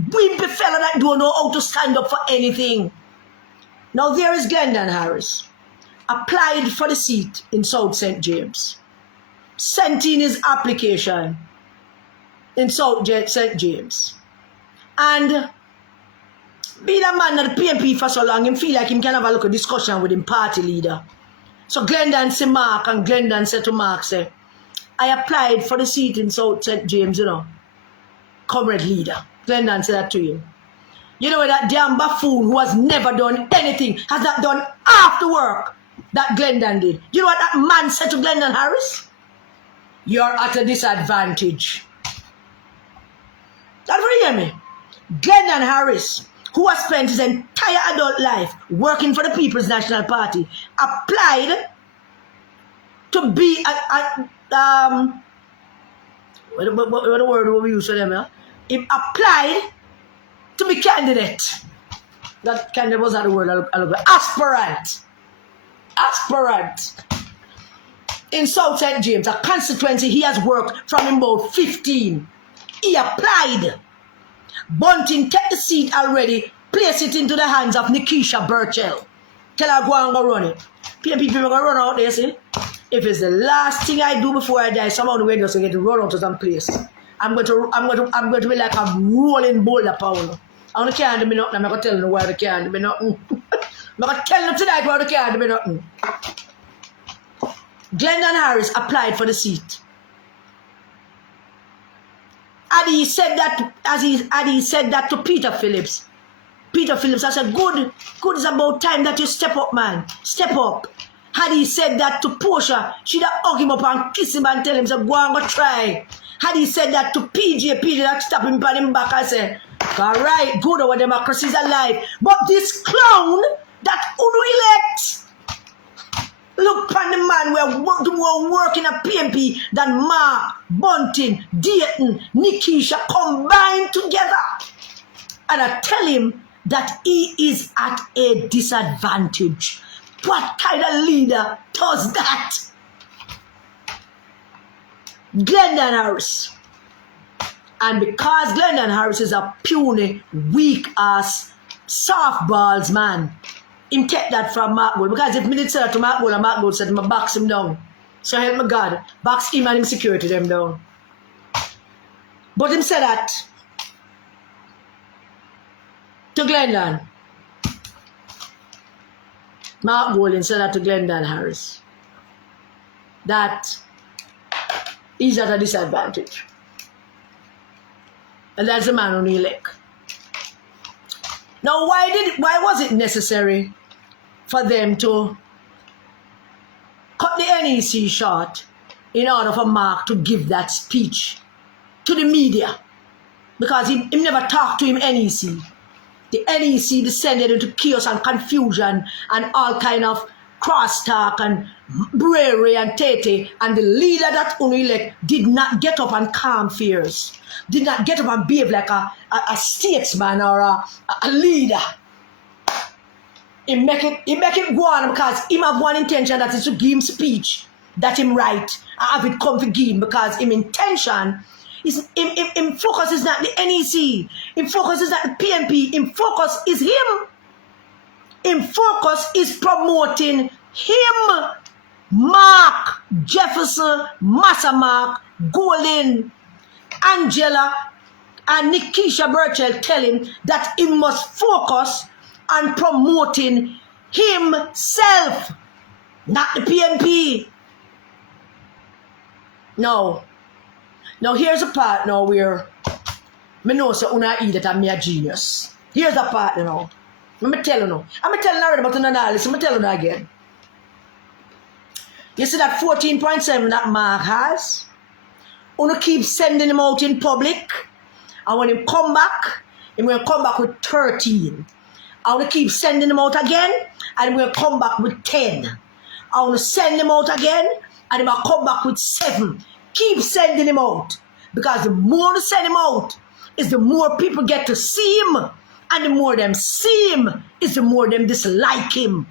Wimpy fella that don't know how to stand up for anything. Now there is Glendon Harris. Applied for the seat in South St. James. Sent in his application in South St. James. And being a man at the PNP for so long, him feel like him can have a look at discussion with him party leader. So Glendon say Mark, and Glendon said to Mark, say, I applied for the seat in South St. James, you know. Comrade leader. Glendon said that to him. You know that damn buffoon who has never done anything, has not done half the work that Glendon did. You know what that man said to Glendon Harris? You're at a disadvantage. That really hear me? Glendon Harris, who has spent his entire adult life working for the People's National Party, applied to be what the word we use for them, yeah? He applied to be candidate. That candidate was not the word I look at. Aspirant. In South St. James, a constituency he has worked from about 15. He applied. Bunting kept the seat already, place it into the hands of Nikisha Burchell. Tell her go and go run it. PNP people gonna run out there, see? If it's the last thing I do before I die, somehow the way just get to run out to some place. I'm going to be like a rolling boulder pound. I don't can't do me nothing. I'm not gonna tell you why they can't do me nothing. I'm gonna tell them tonight why they can't do me nothing. Glendon Harris applied for the seat. Had he said that to Peter Phillips. Peter Phillips, I said, good, it's about time that you step up, man. Step up. Had he said that to Portia, she'd have hug him up and kiss him and tell him, so go and go try. Had he said that to PJ that stop him on him back, I said, all right, good, our democracy is alive. But this clown that elect, look upon the man we're working at PNP than Mark, Bunting, Dayton, Nikisha combined together. And I tell him that he is at a disadvantage. What kind of leader does that? Glendon Harris. And because Glendon Harris is a puny, weak-ass, softballs man, him take that from Mark Gold. Because if me did say that to Mark Gold, and Mark Gold said, "I box him down." So help me God, box him and him security them down. But him said that to Glendon. Mark Gold said that to Glendon Harris. That he's at a disadvantage. And that's the man on the elect. Now why was it necessary for them to cut the NEC short in order for Mark to give that speech to the media? Because he never talked to him NEC. The NEC descended into chaos and confusion and all kind of crosstalk and brewery and tete, and the leader that elect did not get up and calm fears, did not get up and behave like a statesman or a leader. He make it go on because he have one intention, that is to give him speech that him right and have it come to give him, because him intention is him focus is not the NEC, him focus is not the PNP, him focus is him. Him focus is promoting him, Mark, Jefferson, Massa Mark, Golden, Angela, and Nikisha Burchell tell him that he must focus on promoting himself, not the PNP. No. Now here's a part now where me know so una eat that I'm a genius. Here's a part now. Let me tell you now. I'm telling you already, but I'm not listening. I'm telling you again. You see that 14.7 that Mark has? You keep sending him out in public. And when he come back, he will come back with 13. I want to keep sending him out again, and we'll come back with 10. I want to send him out again, and he might come back with 7. Keep sending him out. Because the more you send him out, is the more people get to see him. And the more them see him, is the more them dislike him.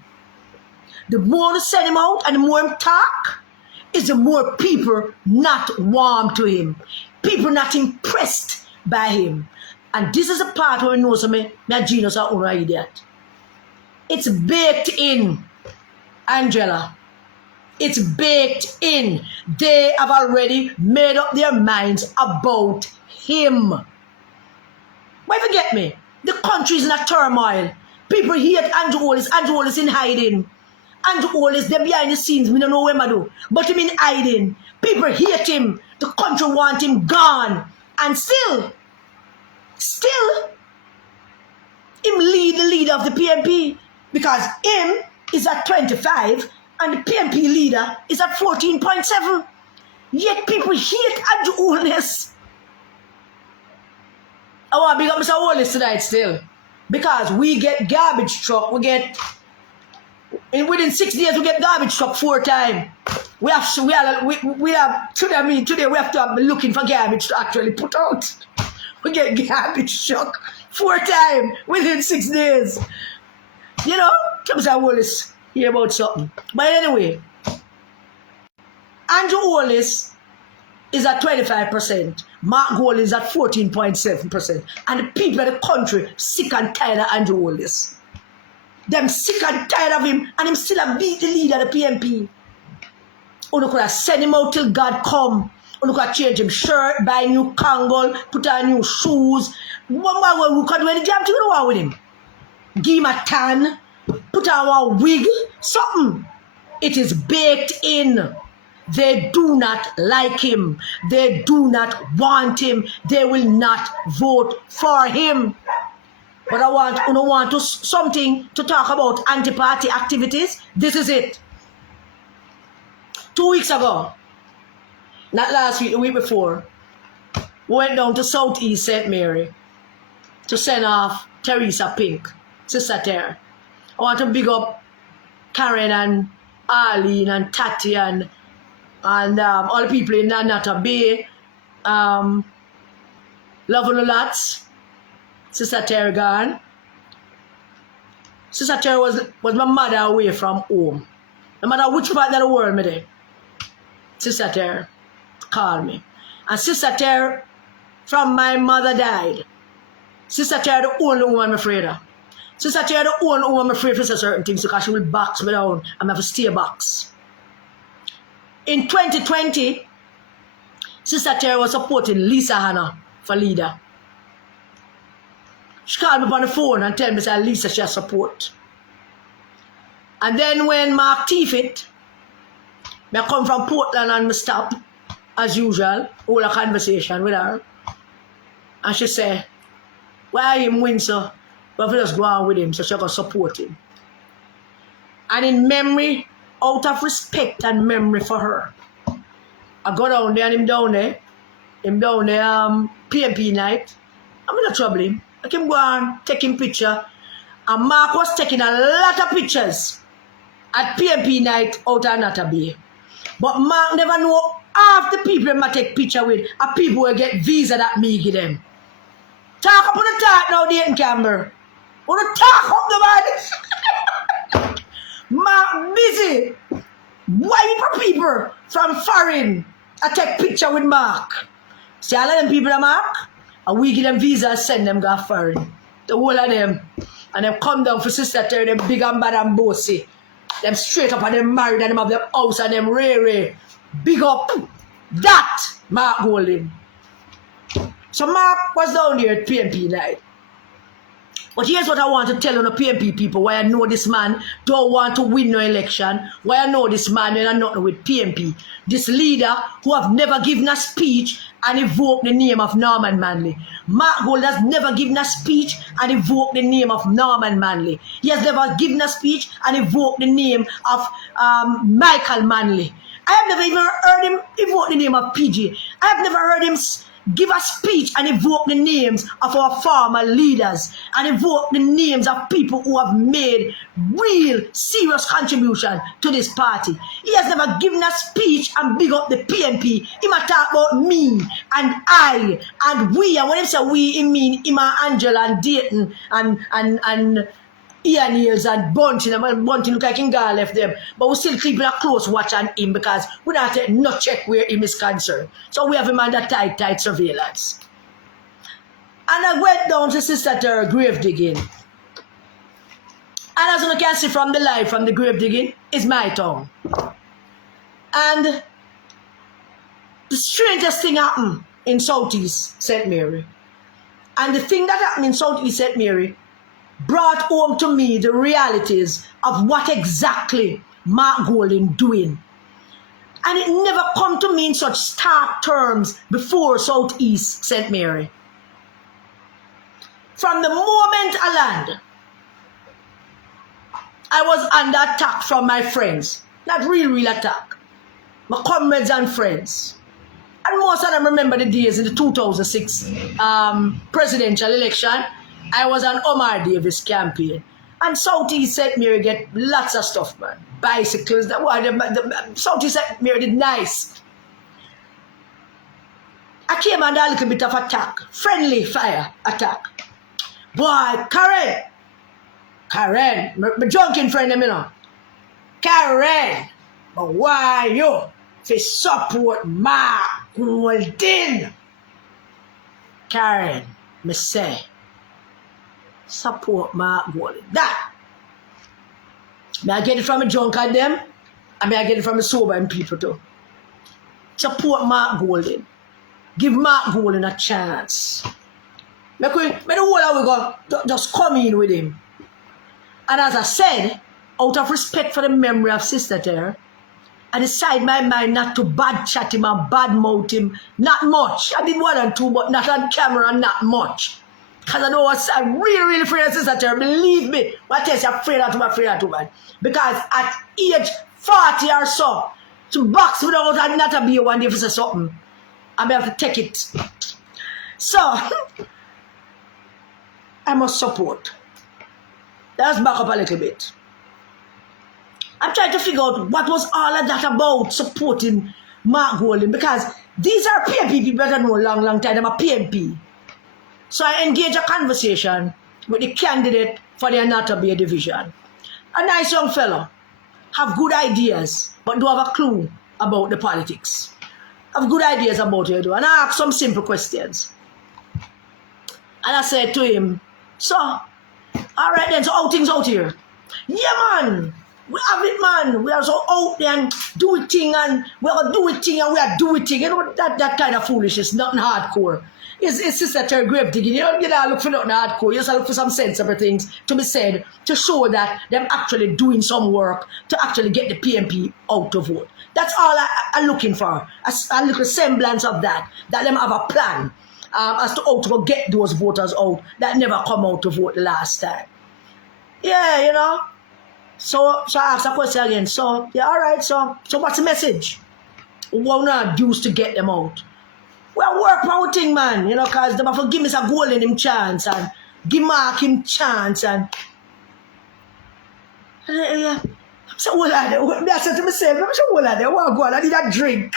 The more you send him out and the more him talk, is the more people not warm to him. People not impressed by him. And this is a part where we know some me genius are an idiot. It's baked in, Angela. It's baked in. They have already made up their minds about him. Why forget me? The country is in a turmoil. People hate Andrew Hollis. Andrew Hollis in hiding. Andrew Hollis, they're behind the scenes. We don't know what I do. But him in hiding. People hate him. The country want him gone. And still, him lead the leader of the PNP. Because him is at 25 and the PNP leader is at 14.7. Yet people hate Andrew Hollis. I want to big up Mr. Hollis tonight still. Because we get garbage truck. Within 6 days we get garbage truck 4 times. Today we have to be looking for garbage to actually put out. We get garbage truck 4 times within 6 days. You know, Mr. Hollis hear about something. But anyway, Andrew Hollis is at 25%. Mark Gold is at 14.7%. And the people of the country sick and tired of Andrew Hollis. Them sick and tired of him, and him still a beat the leader of the PNP. Or you could have send him out till God come. Or you could have change him shirt, buy new kangle, put on new shoes. One could do any damn thing you want with him. Give him a tan, put on a wig, something. It is baked in. They do not like him. They do not want him. They will not vote for him. But I want something to talk about anti-party activities. This is it. 2 weeks ago, not last week, the week before, we went down to Southeast St. Mary to send off Teresa Pink, Sister Terry. I want to big up Karen and Arlene and Tati and all the people in Nata Bay. Love on the lots. Sister Terry gone. Sister Terry was my mother away from home. No matter which part of the world me there, Sister Terry called me. And Sister Terry, from my mother died. Sister Terry the only woman I'm afraid of. Sister Terry the only woman I'm afraid for certain things because she will box me down and I have to stay box. In 2020, Sister Terry was supporting Lisa Hanna for leader. She called me on the phone and told me that Lisa she has support. And then when Mark Tiffit, I come from Portland and I stop, as usual, hold a conversation with her. And she said, why him win so? But we just go on with him so she can support him. And in memory, out of respect and memory for her, I go down there and him down there, PNP night. I'm not trouble him. I can go and take him picture. And Mark was taking a lot of pictures at PNP night out of Nata Bay. But Mark never know half the people I take picture with are people who get visa that me give them. Talk up on the talk now, Dayton Campbell. Want to talk up the man? Mark busy. Why for people from foreign I take picture with Mark? See all of them people that Mark? And we give them visa and send them go foreign. The whole of them. And them come down for Sister Terry, them big and bad and bossy. Them straight up and them married and them have them house and them ray. Big up. That Mark Golding. So Mark was down here at PNP night. But here's what I want to tell on the PNP people, why I know this man don't want to win no election, why I know this man and nothing with PNP. This leader who have never given a speech and evoked the name of Norman Manley. Mark Gold has never given a speech and evoked the name of Norman Manley. He has never given a speech and evoked the name of Michael Manley. I have never even heard him evoke the name of PG. I have never heard him give a speech and evoke the names of our former leaders and evoke the names of people who have made real serious contribution to this party. He has never given a speech and big up the PNP. He might talk about me and I and we, and when he say we, he mean him and Angela and Dayton and Ian Hills and Bunting, and Bunting look like Kinga left them. But we're still keeping a close watch on him because we don't take no check where him is concerned. So we have him under tight surveillance. And I went down to Sister Terra grave digging. And as you can see from the live from the grave digging, it's my town. And the strangest thing happened in Southeast St. Mary. And the thing that happened in Southeast St. Mary brought home to me the realities of what exactly Mark Golding doing. And it never come to me in such stark terms before Southeast St. Mary. From the moment I landed, I was under attack from my friends. Not real attack. My comrades and friends. And most of them remember the days in the 2006 presidential election. I was on Omar Davis campaign. And Southeast St. Mary get lots of stuff, man. Bicycles. Southeast St. Mary did nice. I came under a little bit of attack. Friendly fire attack. Boy, Karen, my junkin friend, you know. Karen, but why you to support Mark Golding? Karen, me say, support Mark Golding. That. May I get it from a junk at them, and may I get it from a sober and people too. Support Mark Golding. Give Mark Golding a chance. May the whole we go just come in with him. And as I said, out of respect for the memory of Sister Terra, I decide my mind not to bad chat him and bad mouth him. Not much. I did 1 and 2, but not on camera, not much. Because I know I'm really afraid of Sister Terra. Believe me. What else I'm afraid of too, man. Because at age 40 or so, to box without and not to be one day if it's something, I may have to take it. So, I must support. Let's back up a little bit. I'm trying to figure out what was all of that about supporting Mark Golding, because these are PNP people that I know a long time. I'm a PNP. So I engage a conversation with the candidate for the Anatomy division. A nice young fellow, have good ideas, but don't have a clue about the politics. Have good ideas about it, and I ask some simple questions. And I said to him, so, all right then, so how things out here? Yeah, man. We have it, man. We are so out there and do it thing, and we are do it thing, and we are do it thing. You know, that kind of foolishness, nothing hardcore. It's Sister Terra grave digging. You don't look for nothing hardcore. You just look for some sensible things to be said to show that them actually doing some work to actually get the PNP out to vote. That's all I'm looking for. A little semblance of that them have a plan as to how to get those voters out that never come out to vote last time. Yeah, you know. So I asked a question again. So, yeah, all right. So what's the message? What not do to get them out? Well, work my thing, man. You know, because they have to give me some goal in him chance and give Mark him chance and yeah. So what are they? I said to myself, what are they? I want to go and I need a drink.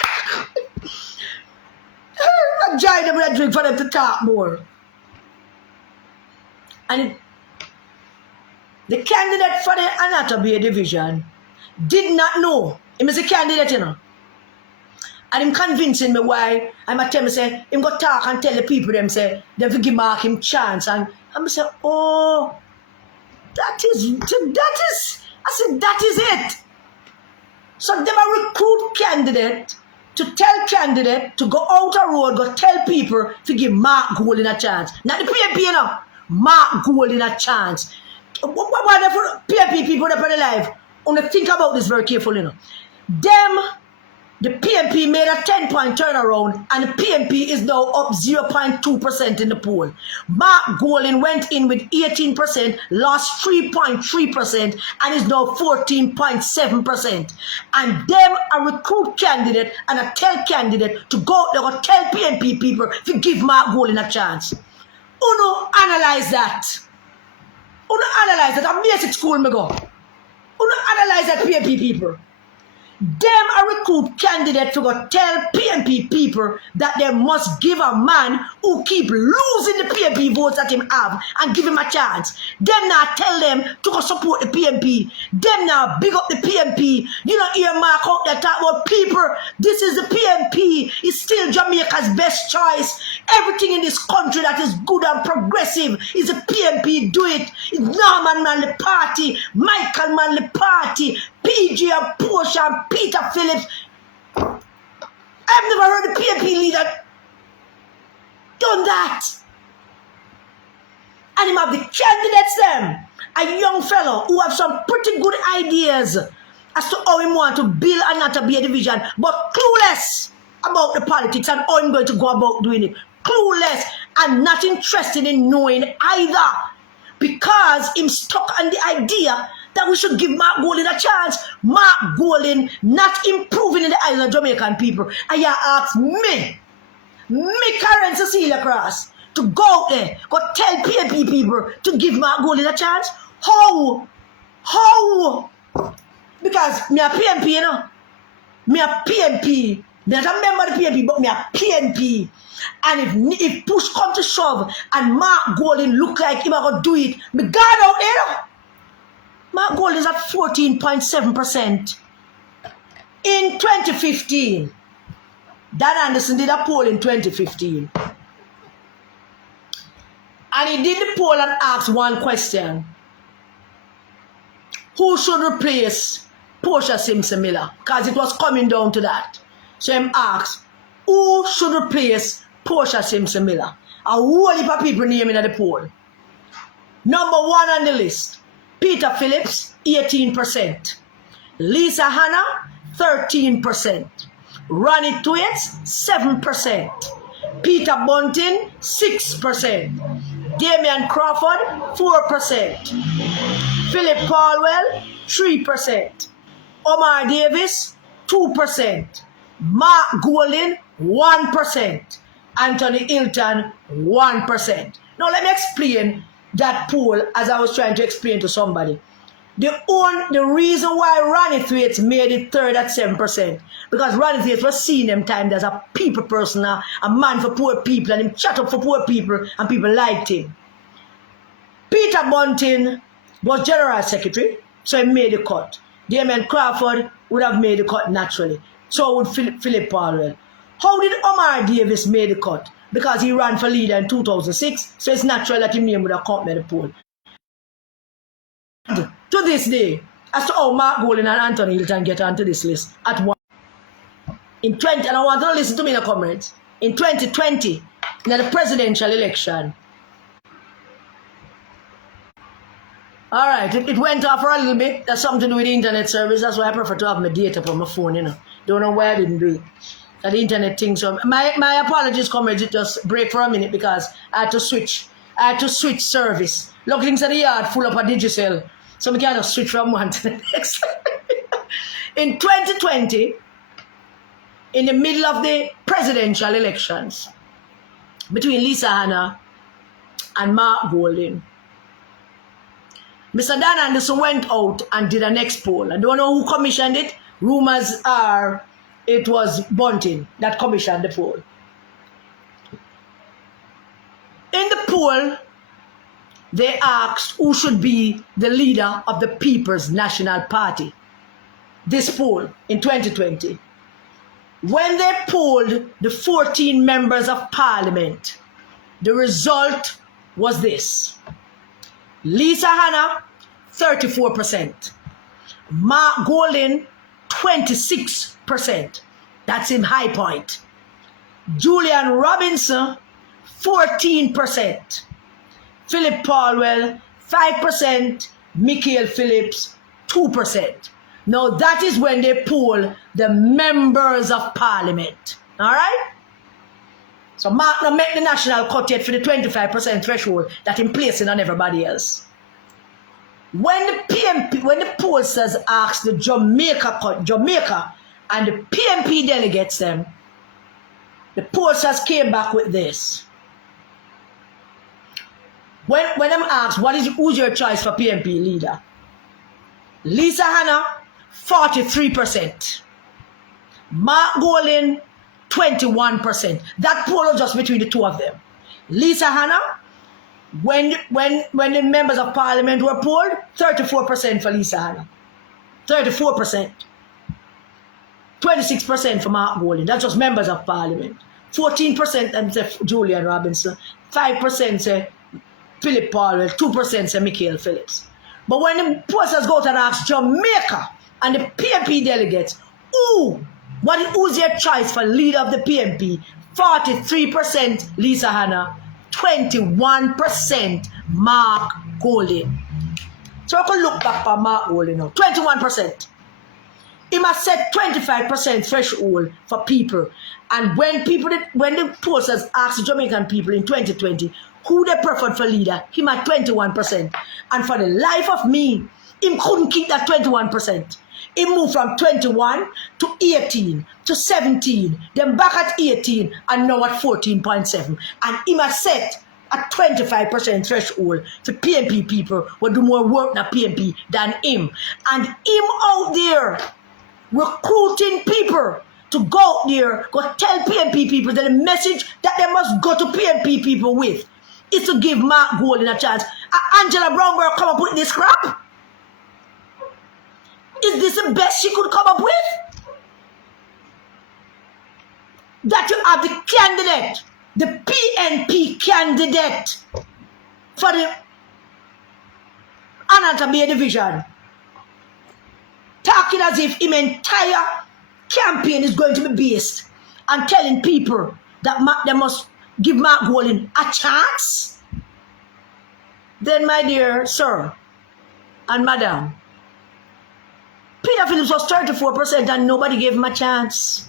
I join them with a drink for them to talk more. And the candidate for the Anatomy division did not know. He was a candidate, you know. And him convincing me why. I'm a tell me say, him go talk and tell the people them say, they will give Mark him chance. And I'm say, oh, that is, I said, that is it. So they will recruit candidate to tell candidate to go out a road, go tell people to give Mark Golding a chance. Not the PNP, you know. Mark Golding a chance. What PNP people that are alive? Only think about this very carefully, you know. Them The PNP made a 10-point turnaround, and the PNP is now up 0.2% in the poll. Mark Golding went in with 18%, lost 3.3%, and is now 14.7%. And them a recruit candidate and a tell candidate to go there or tell PNP people to give Mark Golding a chance. Uno analyze that. I'm basic school me go. Uno analyze that PNP people. Them a recruit candidate to go tell PNP people that they must give a man who keep losing the PNP votes that him have and give him a chance. Them now tell them to go support the PNP. Them now big up the PNP. You know, hear Mark out there talk about people. This is the PNP. It's still Jamaica's best choice. Everything in this country that is good and progressive is the PNP do it. It's Norman Manley Party, Michael Manley Party, PG and Portia and Peter Phillips. I've never heard the PNP leader done that. And him have the candidates them, a young fellow who have some pretty good ideas as to how he want to build and not to be a division, but clueless about the politics and how I'm going to go about doing it. Clueless and not interested in knowing either, because him stuck on the idea that we should give Mark Golding a chance. Mark Golding not improving in the eyes of Jamaican people. And you ask me Karen Cecilia Cross, to go out there, go tell PNP people to give Mark Golding a chance? How? Because me a PNP, you know. Me a PNP. Me not a member of the PNP, but me a PNP. And if push come to shove and Mark Golding look like him going to do it, me God out there. Mark Golding is at 14.7%. In 2015, Dan Anderson did a poll in 2015. And he did the poll and asked one question. Who should replace Portia Simpson Miller? Because it was coming down to that. So he asked, who should replace Portia Simpson Miller? A whole heap of people naming at the poll. Number one on the list, Peter Phillips, 18%. Lisa Hanna, 13%. Ronnie Thwaites, 7%. Peter Bunting, 6%. Damian Crawford, 4%. Philip Caldwell, 3%. Omar Davis, 2%. Mark Golding, 1%. Anthony Hilton, 1%. Now let me explain that poll as I was trying to explain to somebody. The reason why Ronnie Thwaites made it third at 7%, because Ronnie Thwaites was seen them times as a people person, a man for poor people, and him chat up for poor people, and people liked him. Peter Bunting was General Secretary, so he made the cut. Damian Crawford would have made the cut naturally. So would Philip Caldwell. How did Omar Davis make the cut? Because he ran for leader in 2006, so it's natural that his name would have come by the poll. To this day, as to how Mark Golding and Anthony Hilton get onto this list at one. In 20, and I want you to listen to me in the comments. In 2020, in the presidential election, all right, it went off for a little bit. That's something to do with the internet service. That's why I prefer to have my data on my phone, you know. Don't know why I didn't do it. That internet thing. So my apologies, comrades. It just break for a minute because I had to switch. Service. Look, things at the yard full up a Digicel. So we can't just switch from one to the next. In 2020, in the middle of the presidential elections, between Lisa Hanna and Mark Golding, Mr. Dan Anderson went out and did a next poll. I don't know who commissioned it. Rumors are it was Bunting that commissioned the poll. In the poll, they asked who should be the leader of the People's National Party. This poll in 2020. When they polled the 14 members of parliament, the result was this. Lisa Hanna, 34%. Mark Golding, 26%. That's in high point. Julian Robinson, 14%. Philip Caldwell, 5%. Michael Phillips, 2%. Now that is when they poll the members of parliament. Alright? So Mark not make the national cut yet for the 25% threshold that in placing on everybody else. When the PNP, when the pollsters asked the Jamaica and the PNP delegates them, the pollsters came back with this. When I'm asked who's your choice for PNP leader? Lisa Hanna, 43%. Mark Golding, 21%. That poll was just between the two of them. Lisa Hanna, when the members of parliament were polled, 34% for Lisa Hanna. 34%. 26% for Mark Golding. That's just members of parliament. 14% and say Julian Robinson. 5% say Philip Powell. 2% say Michael Phillips. But when the posters go to ask Jamaica and the PNP delegates, who's your choice for leader of the PNP? 43% Lisa Hanna, 21% Mark Golding. So I can look back for Mark Golding now. 21%. He must set 25% threshold for people. And when the posters asked the Jamaican people in 2020 who they preferred for leader, him at 21%. And for the life of me, him couldn't keep that 21%. He moved from 21 to 18 to 17, then back at 18, and now at 14.7. And him has set a 25% threshold for PNP people who do more work than PNP than him. And him out there recruiting people to go out there, go tell PNP people that the message that they must go to PNP people with is to give Mark Golding a chance. Angela Brownberg come up with this crap? Is this the best she could come up with? That you have the candidate, the PNP candidate for the Anatomy division, talking as if his entire campaign is going to be based on telling people that they must give Mark Golding a chance? Then, my dear sir and madam, Peter Phillips was 34% and nobody gave him a chance.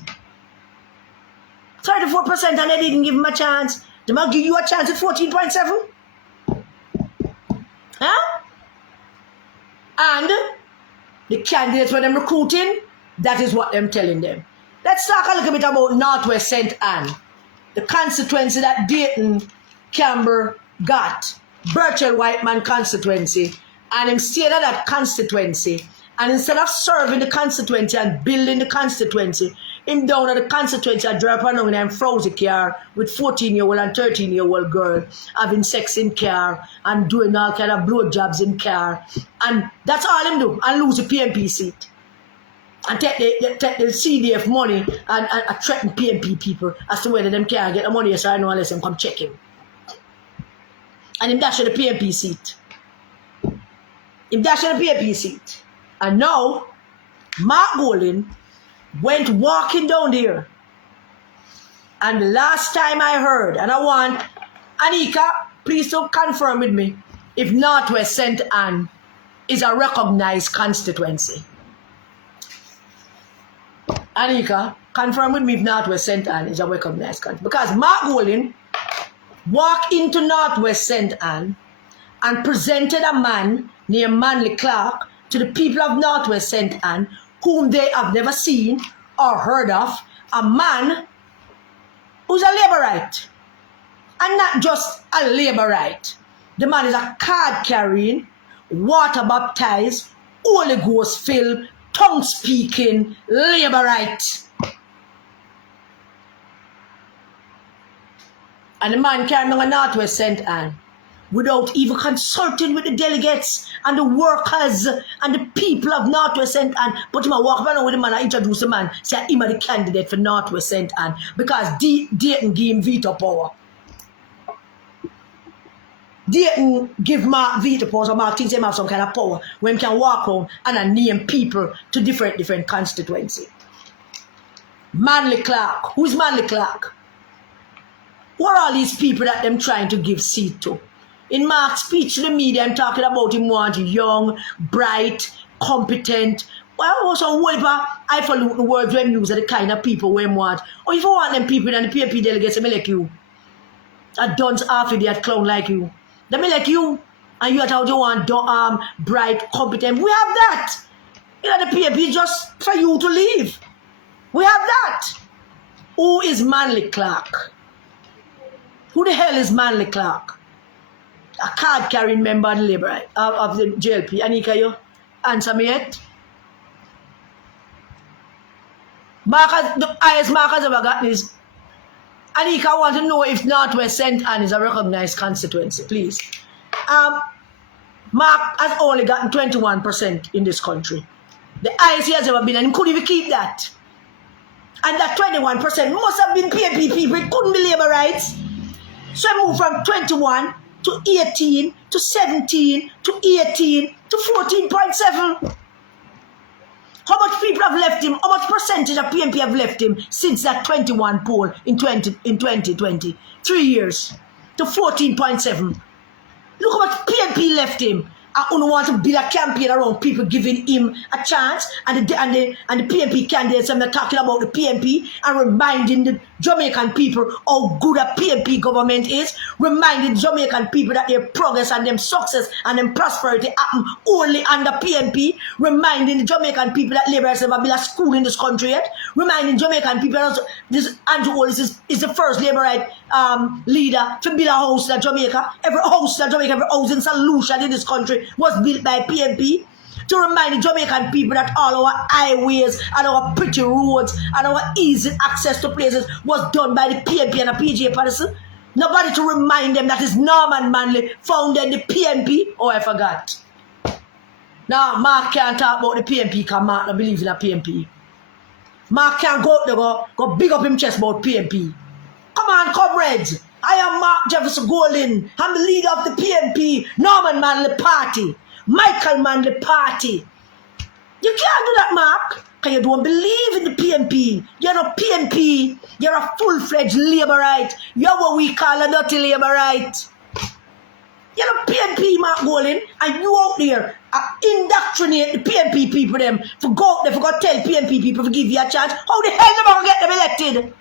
34% and they didn't give him a chance. They might give you a chance at 14.7? Huh? And the candidates when them recruiting, that is what I'm telling them. Let's talk a little bit about Northwest St. Anne, the constituency that Dayton Camber got, Burchell Whiteman constituency, and him stayed at that constituency. And instead of serving the constituency and building the constituency, him down at the constituency I drove around in a frozen car with 14-year-old and 13-year-old girl having sex in car and doing all kind of blowjobs in car. And that's all him do, and lose the PNP seat. And take the CDF money and threaten PNP people as to whether them can't get the money, so I know unless them come check him. And him dash the PNP seat. Him dash the PNP seat. And now, Mark Golding went walking down there. And the last time I heard, and I want Anika, please to confirm with me, if Northwest St. Anne is a recognized constituency. Anika, confirm with me if Northwest St. Anne is a recognized constituency. Because Mark Golding walked into Northwest St. Anne and presented a man named Manley Clark to the people of Northwest St. Anne, whom they have never seen or heard of, a man who's a labourite. And not just a labourite. The man is a card-carrying, water-baptized, Holy Ghost-filled, tongue-speaking labourite. And the man came on Northwest St. Anne without even consulting with the delegates and the workers and the people of Northwest St. Anne. But he walk around with the man and introduce the man, say him the candidate for Northwest St. Anne because Dayton gave him veto power. Dayton give Mark veto power, so Mark thinks him have some kind of power when he can walk around and name people to different constituency. Manley Clark. Who's Manley Clark? Who are all these people that them trying to give seat to? In Mark's speech to the media, I'm talking about him want young, bright, competent. Well, also, I follow the words when news are the kind of people we want. Or if you want them people and the PNP delegates, they like you. That don't half idiot clown like you. They be like you. And you at how you want bright, competent. We have that. You know, the PNP just for you to leave. We have that. Who is Manley Clark? Who the hell is Manley Clark? A card carrying member of the Labour of the JLP. Anika, you answer me yet? Marcus, the highest Marcus ever got is Anika want to know if Northwest St. Anne is a recognized constituency, please. Mark has only gotten 21% in this country. The highest he has ever been, and he couldn't even keep that. And that 21% must have been PNP people. It couldn't be labor rights. So I moved from 21 to 18 to 17 to 18 to 14.7. How much people have left him? How much percentage of PNP have left him since that 21 poll in 2020? 3 years to 14.7. Look how much PNP left him. I only want to build a campaign around people giving him a chance, and the PNP candidates, I'm not talking about the PNP, and reminding the Jamaican people how good a PNP government is, reminding Jamaican people that their progress and them success and them prosperity happen only under PNP, reminding the Jamaican people that Labour has never built a school in this country yet, reminding Jamaican people that this Andrew Hollis is the first Labourite leader to build a house in Jamaica. Every house in Jamaica, every housing solution in this country was built by PNP, to remind the Jamaican people that all our highways and our pretty roads and our easy access to places was done by the PNP and the PJ policy. Nobody to remind them that is Norman Manley founded the PNP. Oh, I forgot. Now, Mark can't talk about the PNP because Mark don't believe in a PNP. Mark can't go there, go big up him chest about PNP. Come on, comrades. I am Mark Jefferson Golden. I'm the leader of the PNP, Norman Manley Party, Michael Manley Party. You can't do that, Mark, because you don't believe in the PNP. You're not PNP. You're a full-fledged Labourite. You're what we call a dirty Labourite. You're a PNP, Mark Golden, and you out there indoctrinate the PNP people them for go out there for go tell PNP people to give you a chance. How the hell am I going to get them elected?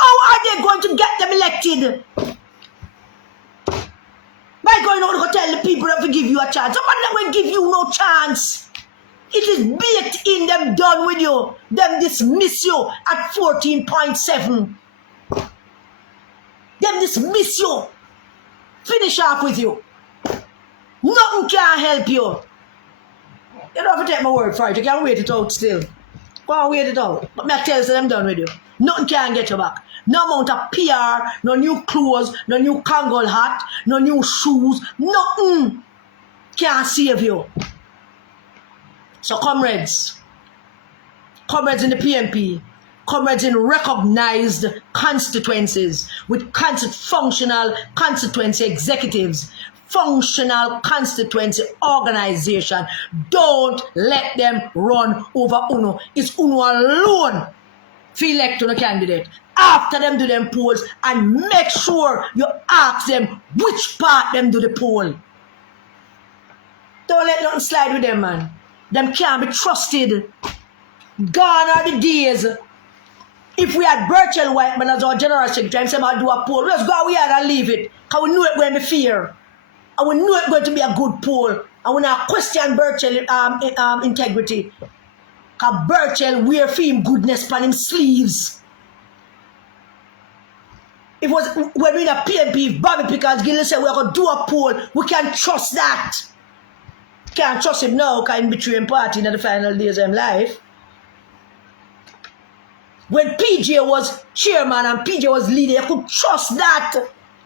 How are they going to get them elected? By going out to tell the people that to give you a chance. Somebody that will give you no chance. It is baked in them, done with you. Them dismiss you at 14.7. Them dismiss you. Finish off with you. Nothing can help you. You don't have to take my word for it. You can wait it out still. Go and wait it out. But I tell you, I'm done with you. Nothing can get you back. No amount of PR, no new clothes, no new Kangol hat, no new shoes, nothing can save you. So comrades in the PNP, comrades in recognized constituencies with functional constituency executives, functional constituency organization, don't let them run over UNO. It's UNO alone to elect on a candidate. After them do them polls and make sure you ask them which part them do the poll. Don't let nothing slide with them, man. Them can't be trusted. Gone are the days. If we had Burchell Whiteman as our general secretary and say, I'll do a poll, let's go out here and leave it. Because we know it's going to be fair. And we know it's going to be a good poll. And we not question Burchell integrity. Because Burchell wear for him goodness on him sleeves. It was when we in a PNP, Bobby Pickers Gillen said we're going to do a poll. We can't trust that. Can't trust him now because he's betraying party in the final days of his life. When PJ was chairman and PJ was leader, you could trust that.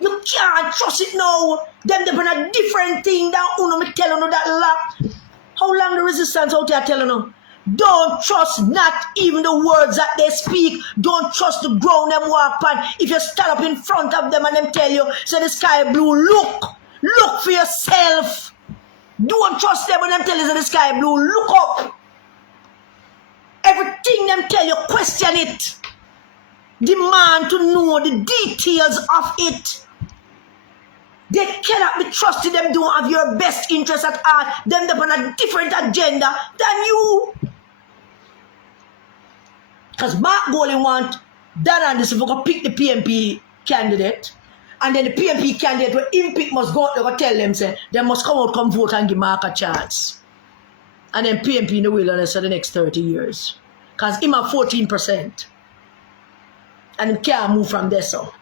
You can't trust it now. Them they've been a different thing than Uno me tell you that lot. How long the resistance out there telling you? Don't trust not even the words that they speak. Don't trust the ground them walk on. If you stand up in front of them and them tell you, say the sky blue, look for yourself. Don't trust them when them tell you say the sky blue, look up. Everything them tell you, question it. Demand to know the details of it. They cannot be trusted. Them don't have your best interest at heart. Them on a different agenda than you. Because Mark Goley want Dan and this if we go pick the PNP candidate, and then the PNP candidate where him pick must go out there go tell them say they must come out, come vote and give Mark a chance. And then PNP in the wilderness for the next 30 years. Because him have 14%. And he can't move from there so.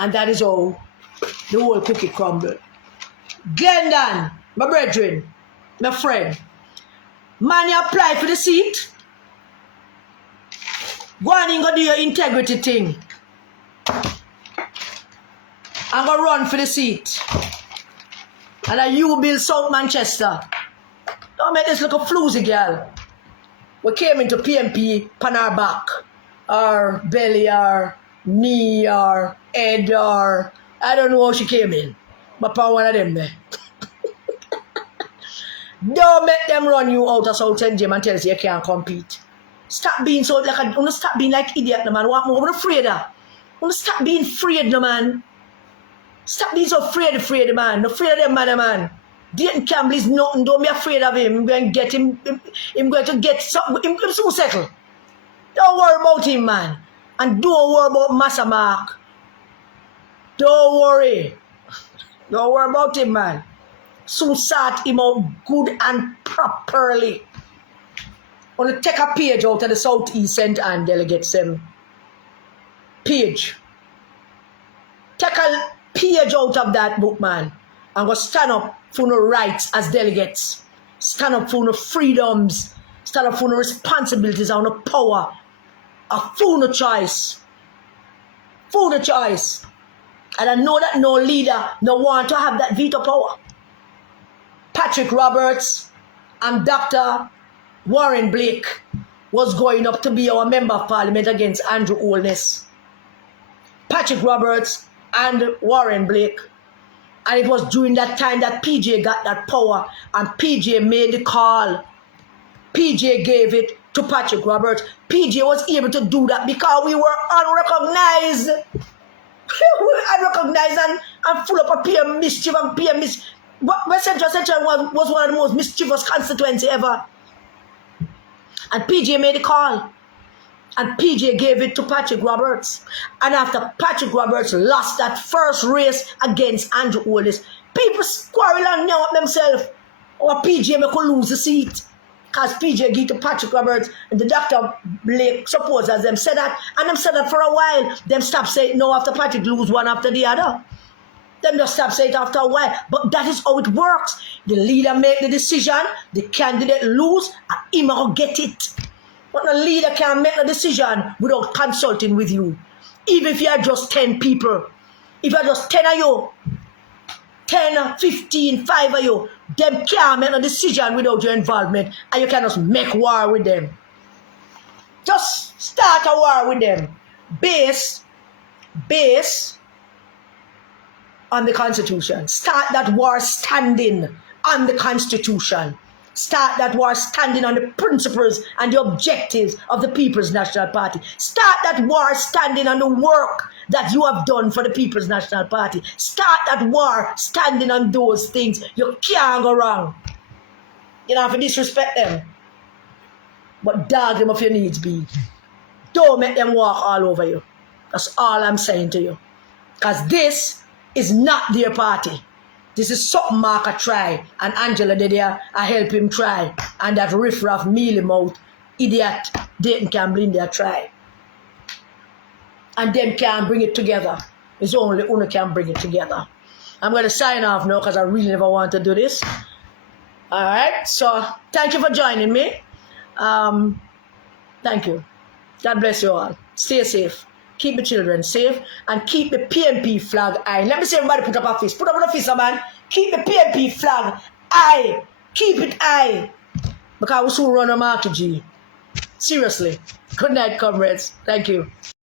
And that is how the whole cookie crumbled. Glendon, my brethren, my friend, man, you apply for the seat. Go on and go do your integrity thing. And go run for the seat. And then you build South Manchester. Don't make this look a floozy girl. We came into PNP, pan our back, or belly, or knee, or head, or I don't know how she came in. But for one of them there. Don't make them run you out of South St. James and tell you you can't compete. Stop being so like a, stop being like idiot, no man. What more? I'm afraid of. Stop being afraid, no man. Stop being so afraid, man. Not afraid of them, man. Dayton Campbell is nothing. Don't be afraid of him. I'm going to get him. I'm going to get something. I'm so settle. Don't worry about him, man. And don't worry about Massa Mark. Don't worry. Don't worry about him, man. So sort him out good and properly. Want to take a page out of the Southeast St. Anne delegates page. Take a page out of that book, man, and go stand up for no rights as delegates. Stand up for no freedoms. Stand up for no responsibilities and no power. For no choice. For no choice. And I know that no leader no want to have that veto power. Patrick Roberts and Dr. Warren Blake was going up to be our member of parliament against Andrew Holness. Patrick Roberts and Warren Blake. And it was during that time that PJ got that power and PJ made the call. PJ gave it to Patrick Roberts. PJ was able to do that because we were unrecognized. We were unrecognized and full of a peer mischief and peer mischief. West Central was one of the most mischievous constituency ever. And PJ made the call. And PJ gave it to Patrick Roberts. And after Patrick Roberts lost that first race against Andrew Holness, people quarrel and know themselves. Or PJ may lose the seat. Because PJ gave to Patrick Roberts and the Dr. Blake supporters them said that. And them said that for a while. Them stop saying no after Patrick lose one after the other. Them just stop saying it after a while. But that is how it works. The leader make the decision, the candidate lose, and him will get it. But the leader can't make a decision without consulting with you. Even if you are just 10 people. If you are just 10 of you, 10, 15, 5 of you, them can't make a decision without your involvement. And you can just make war with them. Just start a war with them. Base on the Constitution. Start that war standing on the Constitution. Start that war standing on the principles and the objectives of the People's National Party. Start that war standing on the work that you have done for the People's National Party. Start that war standing on those things. You can't go wrong. You don't have to disrespect them. But dog them if your needs be. Don't make them walk all over you. That's all I'm saying to you. Because this is not their party. This is something Mark a try. And Angela did there, I help him try. And that riffraff mealy mouth, idiot, Dayton Campbell in there try. And them can't bring it together. It's only Una can bring it together. I'm going to sign off now because I really never want to do this. Alright, so thank you for joining me. Thank you. God bless you all. Stay safe. Keep the children safe and keep the PNP flag high. Let me see everybody put up a fist. Put up a fist, man. Keep the PNP flag high. Keep it high. Because we soon run a market, G. Seriously. Good night, comrades. Thank you.